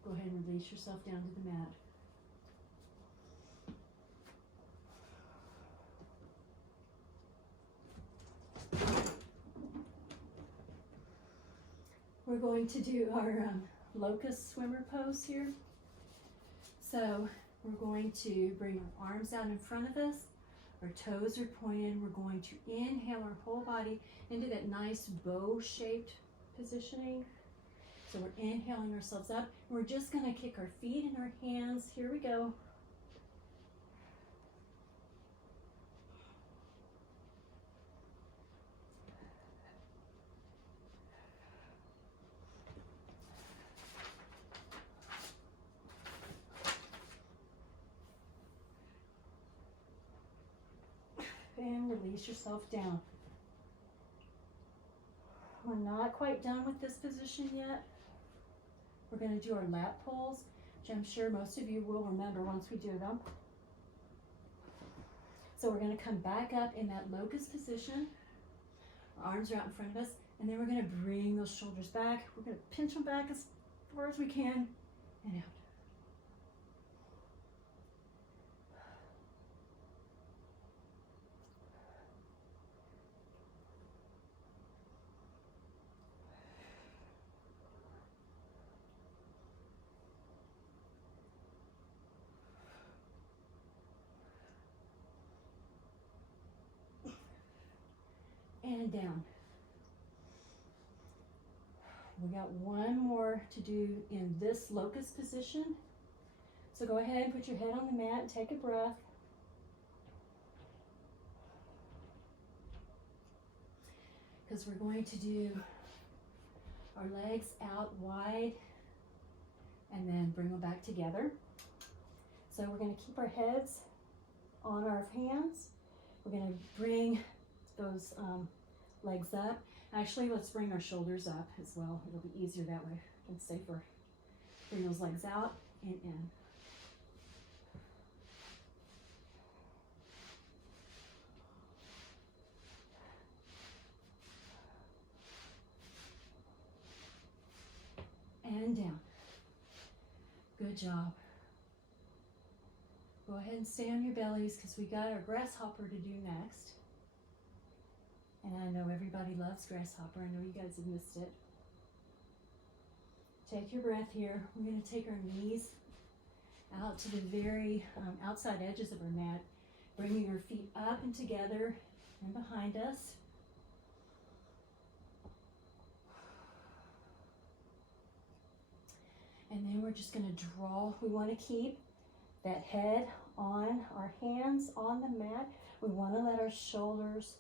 Go ahead and release yourself down to the mat. We're going to do our locust swimmer pose here. So we're going to bring our arms out in front of us. Our toes are pointed. We're going to inhale our whole body into that nice bow-shaped positioning. So we're inhaling ourselves up. We're just going to kick our feet and our hands. Here we go. and release yourself down. We're not quite done with this position yet. We're going to do our lat pulls, which I'm sure most of you will remember once we do them. So we're going to come back up in that locust position. Our arms are out in front of us, and then we're going to bring those shoulders back. We're going to pinch them back as far as we can and out. And down. We got one more to do in this locust position. So go ahead and put your head on the mat and take a breath. Because we're going to do our legs out wide and then bring them back together. So we're going to keep our heads on our hands. We're going to bring those legs up. Actually, let's bring our shoulders up as well. It'll be easier that way and safer. Bring those legs out and in. And down. Good job. Go ahead and stay on your bellies because we got our grasshopper to do next. And I know everybody loves grasshopper. I know you guys have missed it. Take your breath here. We're going to take our knees out to the very outside edges of our mat, bringing our feet up and together and behind us. And then we're just going to draw. We want to keep that head on our hands on the mat. We want to let our shoulders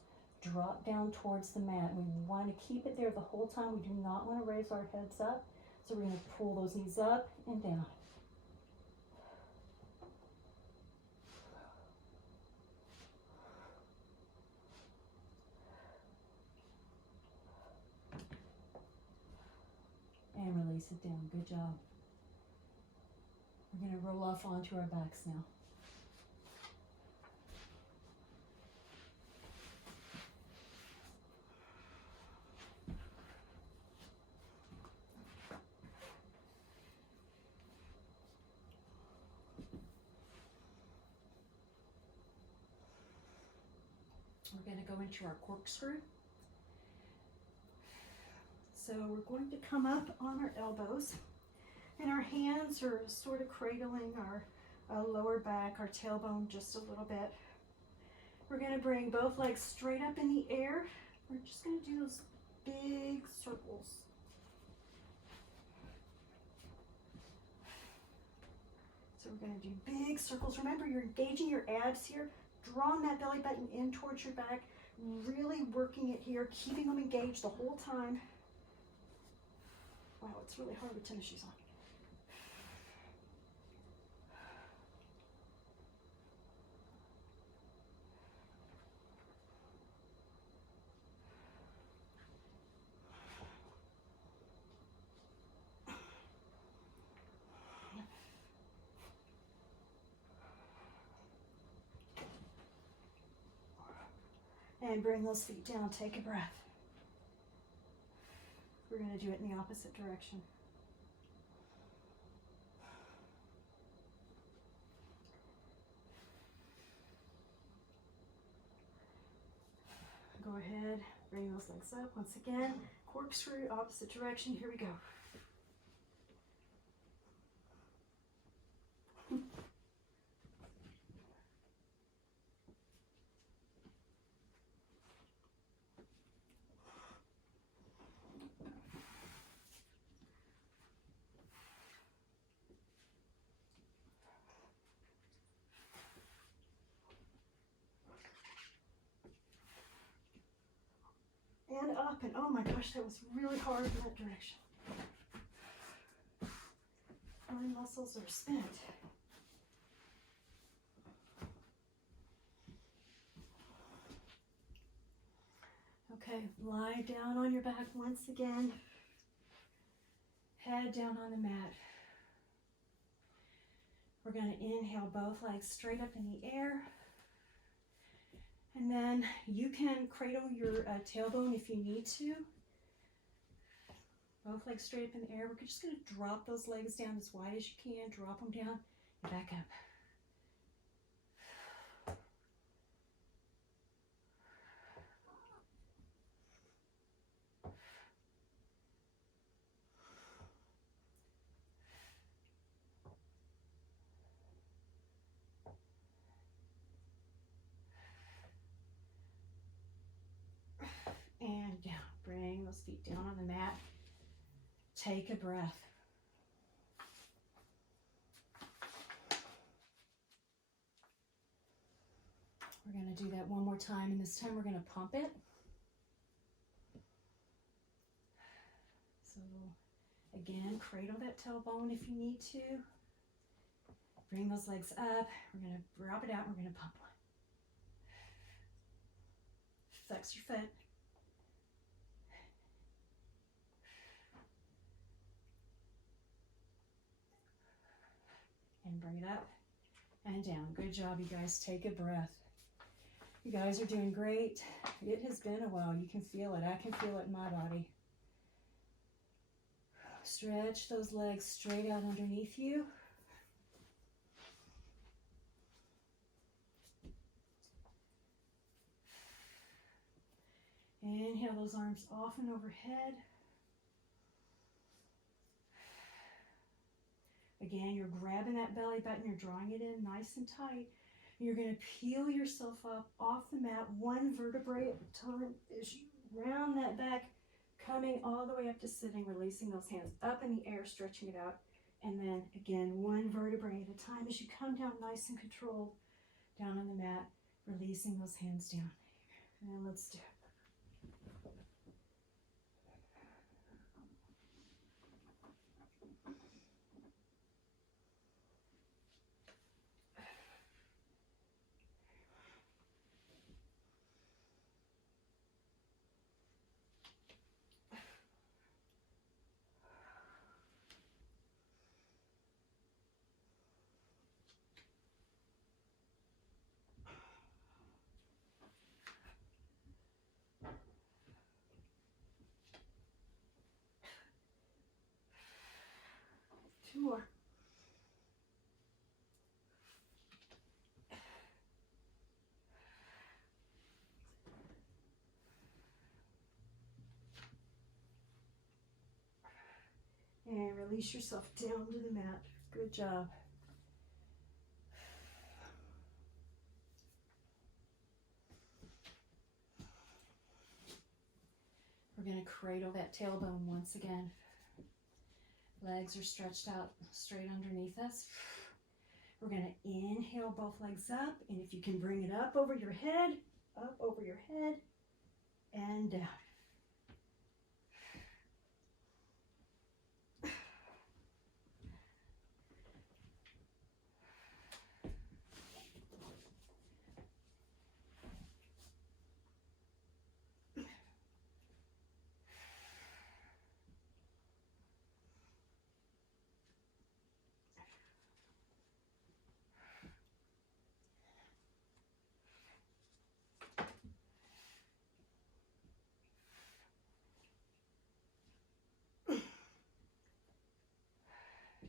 drop down towards the mat. We want to keep it there the whole time. We do not want to raise our heads up. So we're going to pull those knees up and down. And release it down. Good job. We're going to roll off onto our backs now. We're going to go into our corkscrew. So we're going to come up on our elbows, and our hands are sort of cradling our lower back, our tailbone just a little bit. We're going to bring both legs straight up in the air. We're just going to do those big circles. So we're going to do big circles. Remember, you're engaging your abs here, drawing that belly button in towards your back, really working it here, keeping them engaged the whole time. Wow, it's really hard with tennis shoes on. And bring those feet down, take a breath. We're going to do it in the opposite direction. Go ahead, bring those legs up once again. Corkscrew, opposite direction. Here we go. And up, and oh my gosh, that was really hard in that direction. My muscles are spent. Okay, lie down on your back once again. Head down on the mat. We're going to inhale both legs straight up in the air. And then you can cradle your tailbone if you need to. Both legs straight up in the air. We're just going to drop those legs down as wide as you can. Drop them down and back up. And down. Bring those feet down on the mat. Take a breath. We're going to do that one more time, and this time we're going to pump it. So again, cradle that tailbone if you need to. Bring those legs up. We're going to drop it out. We're going to pump one. Flex your foot. And bring it up and down. Good job, you guys. Take a breath. You guys are doing great. It has been a while. You can feel it. I can feel it in my body. Stretch those legs straight out underneath you. Inhale those arms off and overhead. Again, you're grabbing that belly button, you're drawing it in nice and tight. You're going to peel yourself up off the mat, one vertebrae at a time as you round that back, coming all the way up to sitting, releasing those hands up in the air, stretching it out. And then again, one vertebrae at a time as you come down nice and controlled, down on the mat, releasing those hands down. And let's do it. Two more. And release yourself down to the mat. Good job. We're going to cradle that tailbone once again. Legs are stretched out straight underneath us. We're going to inhale both legs up, and if you can bring it up over your head, and down.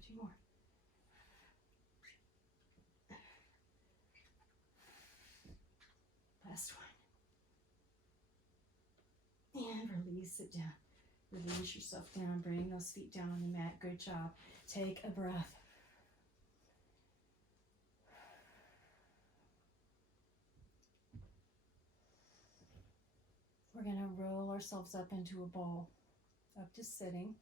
Two more. Last one. And release it down. Release yourself down. Bring those feet down on the mat. Good job. Take a breath. We're going to roll ourselves up into a ball, up to sitting.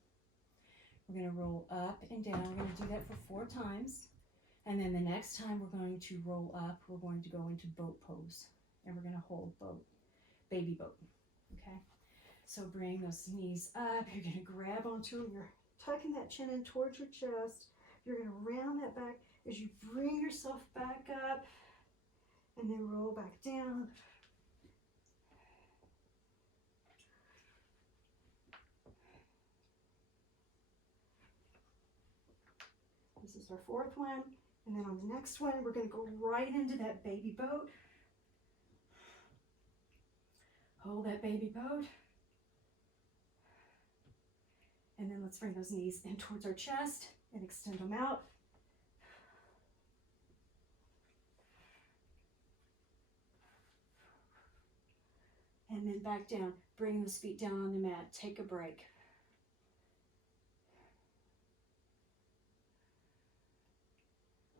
We're going to roll up and down. We're going to do that for 4 times. And then the next time we're going to roll up, we're going to go into boat pose. And we're going to hold boat, baby boat. Okay? So bring those knees up. You're going to grab onto them. You're tucking that chin in towards your chest. You're going to round that back as you bring yourself back up. And then roll back down. our fourth one. And then on the next one, we're going to go right into that baby boat. Hold that baby boat. And then let's bring those knees in towards our chest and extend them out. And then back down, bring those feet down on the mat. Take a break.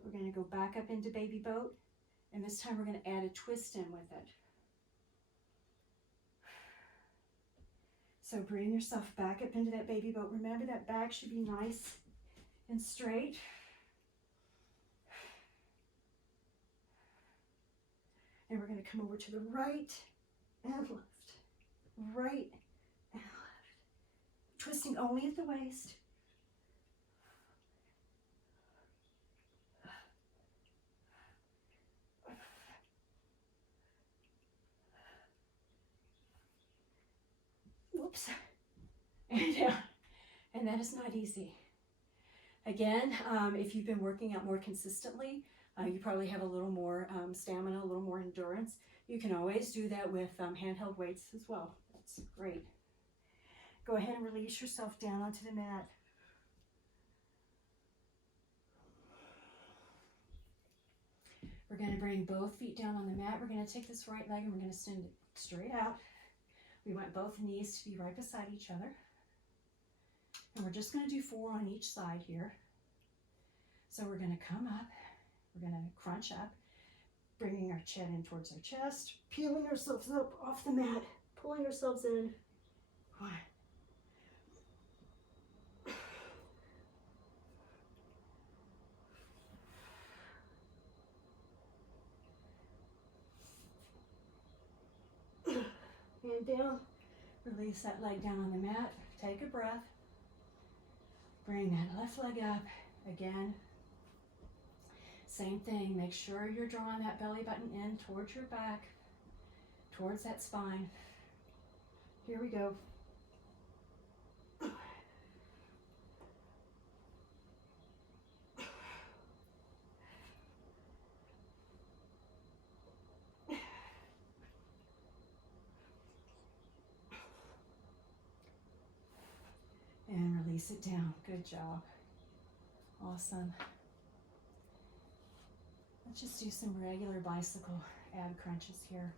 We're going to go back up into baby boat, and this time we're going to add a twist in with it. So bring yourself back up into that baby boat. Remember that back should be nice and straight. And we're going to come over to the right and left, right and left. Twisting only at the waist. Whoops, and down. And that is not easy. Again, if you've been working out more consistently, you probably have a little more stamina, a little more endurance. You can always do that with handheld weights as well. That's great. Go ahead and release yourself down onto the mat. We're going to bring both feet down on the mat. We're going to take this right leg and we're going to extend it straight out. We want both knees to be right beside each other. And we're just going to do 4 on each side here. So we're going to come up. We're going to crunch up, bringing our chin in towards our chest, peeling ourselves up off the mat, pulling ourselves in. 1. And down. Release that leg down on the mat. Take a breath. Bring that left leg up. Again. Same thing. Make sure you're drawing that belly button in towards your back, towards that spine. Here we go. And release it down. Good job. Awesome. Let's just do some regular bicycle ab crunches here.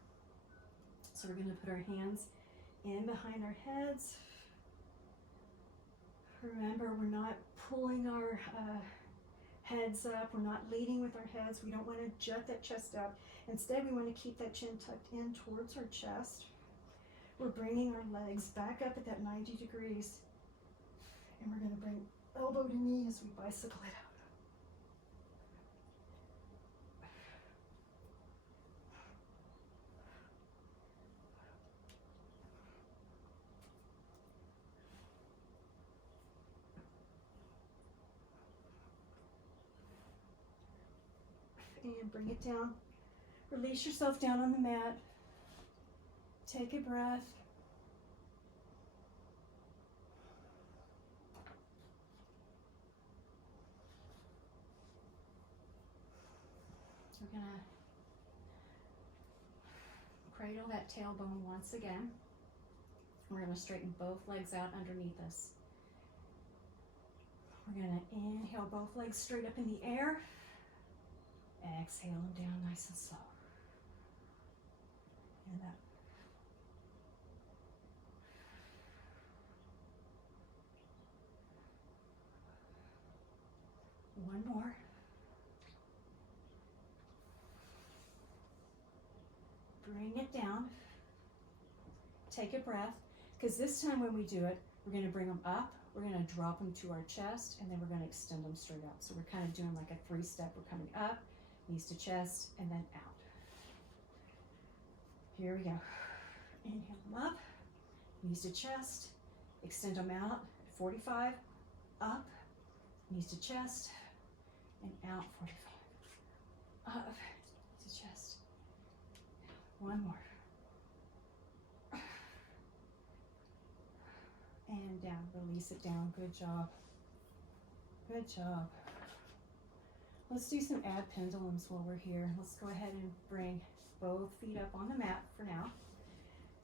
So we're going to put our hands in behind our heads. Remember, we're not pulling our heads up. We're not leading with our heads. We don't want to jut that chest out. Instead, we want to keep that chin tucked in towards our chest. We're bringing our legs back up at that 90 degrees. And we're going to bring elbow to knee as we bicycle it out. And bring it down. Release yourself down on the mat. Take a breath. We're going to cradle that tailbone once again. We're going to straighten both legs out underneath us. We're going to inhale both legs straight up in the air. Exhale them down nice and slow. And up. One more. Bring it down. Take a breath, because this time when we do it, we're going to bring them up, we're going to drop them to our chest, and then we're going to extend them straight out. So we're kind of doing like a 3-step. We're coming up, knees to chest, and then out. Here we go. Inhale them up, knees to chest, extend them out, 45, up, knees to chest, and out, 45. Up, to chest. One more. And down, release it down. Good job. Good job. Let's do some ab pendulums while we're here. Let's go ahead and bring both feet up on the mat for now.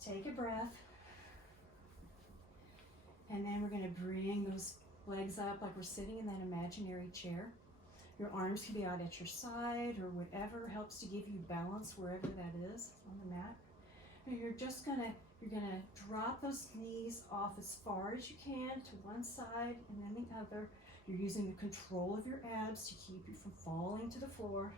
Take a breath. And then we're going to bring those legs up like we're sitting in that imaginary chair. Your arms can be out at your side or whatever helps to give you balance wherever that is on the mat. And you're gonna drop those knees off as far as you can to one side and then the other. You're using the control of your abs to keep you from falling to the floor.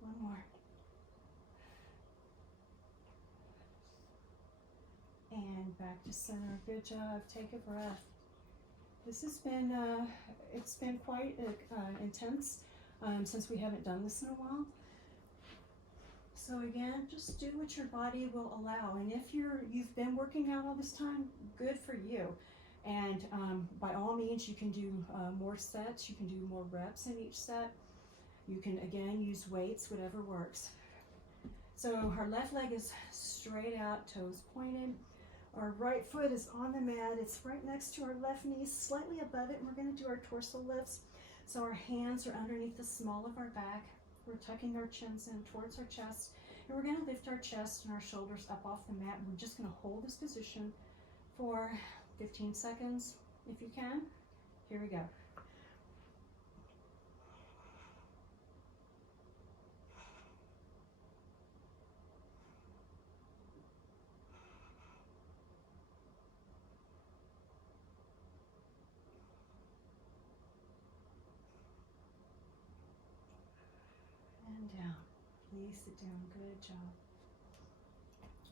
One more. And back to center. Good job. Take a breath. This has been, it's been quite intense since we haven't done this in a while. So again, just do what your body will allow. And if you've been working out all this time, good for you. And by all means, you can do more sets. You can do more reps in each set. You can, again, use weights, whatever works. So our left leg is straight out, toes pointed. Our right foot is on the mat. It's right next to our left knee, slightly above it. And we're going to do our torso lifts. So our hands are underneath the small of our back. We're tucking our chins in towards our chest. And we're going to lift our chest and our shoulders up off the mat. And we're just going to hold this position for 15 seconds, if you can. Here we go. And down. Release it down. Good job.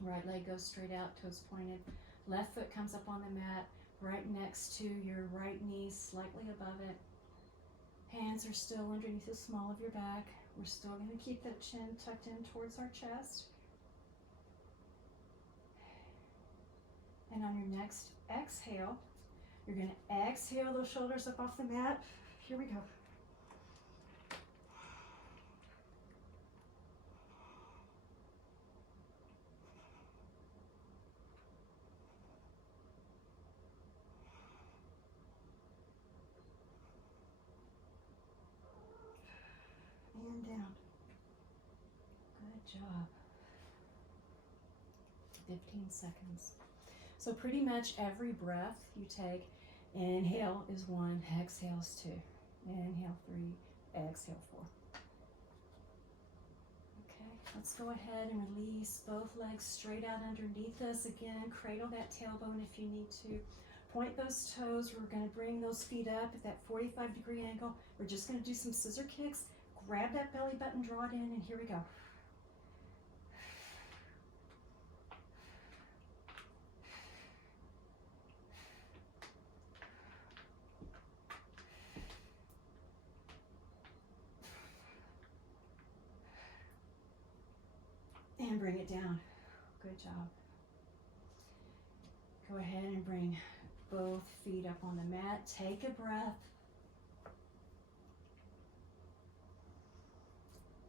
Right leg goes straight out, toes pointed. Left foot comes up on the mat, right next to your right knee, slightly above it. Hands are still underneath the small of your back. We're still going to keep that chin tucked in towards our chest. And on your next exhale, you're going to exhale those shoulders up off the mat. Here we go. And down. Good job. 15 seconds. So pretty much every breath you take, inhale is 1, exhale is 2. Inhale 3, exhale 4. Okay, let's go ahead and release both legs straight out underneath us. Again, cradle that tailbone if you need to. Point those toes. We're going to bring those feet up at that 45-degree angle. We're just going to do some scissor kicks. Grab that belly button, draw it in, and here we go. And bring it down. Good job. Go ahead and bring both feet up on the mat. Take a breath.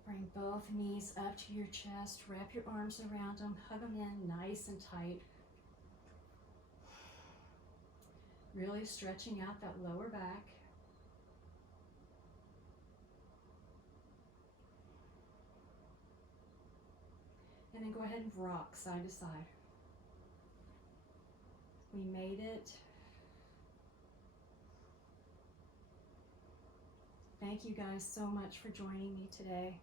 Bring both knees up to your chest. Wrap your arms around them. Hug them in nice and tight. Really stretching out that lower back. And then go ahead and rock side to side. We made it. Thank you guys so much for joining me today.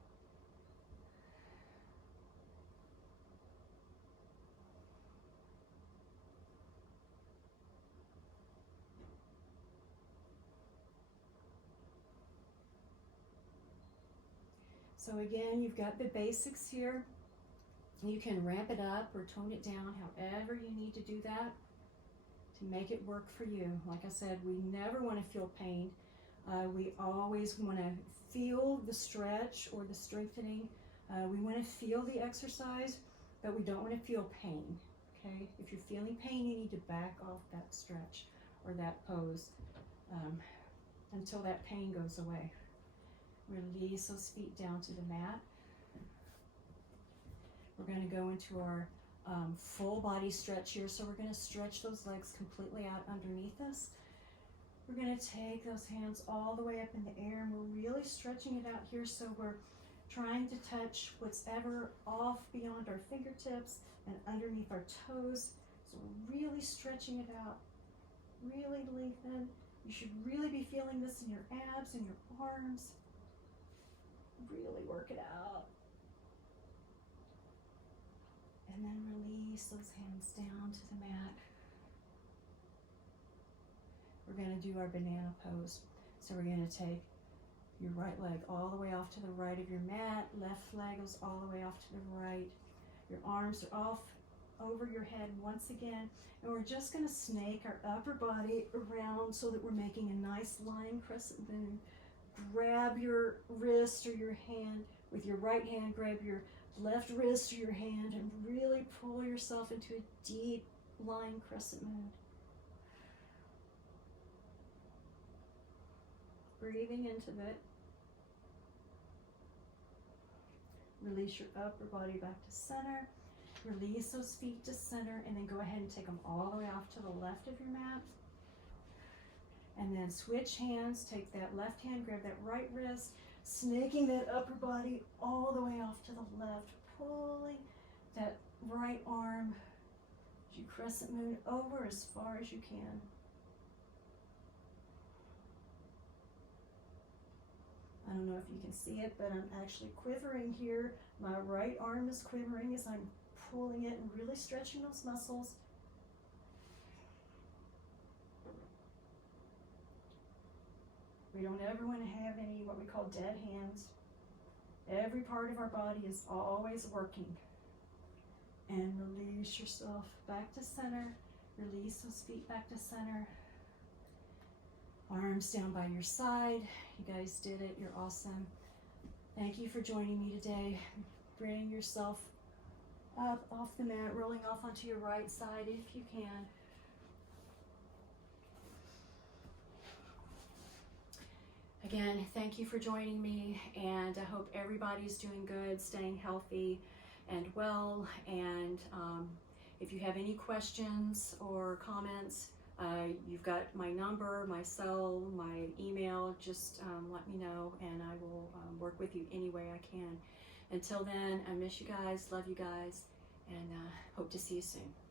So again, you've got the basics here. You can ramp it up or tone it down, however you need to do that to make it work for you. Like I said, we never want to feel pain. We always want to feel the stretch or the strengthening. We want to feel the exercise, but we don't want to feel pain. Okay? If you're feeling pain, you need to back off that stretch or that pose until that pain goes away. Release those feet down to the mat. We're going to go into our full body stretch here. So we're going to stretch those legs completely out underneath us. We're going to take those hands all the way up in the air, and we're really stretching it out here, so we're trying to touch what's ever off beyond our fingertips and underneath our toes. So we're really stretching it out, really lengthen. You should really be feeling this in your abs and your arms. Really work it out. And then release those hands down to the mat. We're going to do our banana pose. So we're going to take your right leg all the way off to the right of your mat. Left leg goes all the way off to the right. Your arms are off over your head once again. And we're just going to snake our upper body around so that we're making a nice lying crescent moon. Grab your wrist or your hand. With your right hand, grab your left wrist or your hand and really pull yourself into a deep lying crescent moon. Breathing into it. Release your upper body back to center. Release those feet to center, and then go ahead and take them all the way off to the left of your mat. And then switch hands. Take that left hand, grab that right wrist, snaking that upper body all the way off to the left, pulling that right arm as you crescent moon over as far as you can. I don't know if you can see it, but I'm actually quivering here. My right arm is quivering as I'm pulling it and really stretching those muscles. We don't ever want to have any what we call dead hands. Every part of our body is always working. And release yourself back to center. Release those feet back to center. Arms down by your side. You guys did it. You're awesome. Thank you for joining me today. Bring yourself up off the mat, rolling off onto your right side if you can. Again, thank you for joining me, and I hope everybody's doing good, staying healthy and well. And if you have any questions or comments, you've got my number, my cell, my email. Just let me know, and I will work with you any way I can. Until then, I miss you guys, love you guys, and hope to see you soon.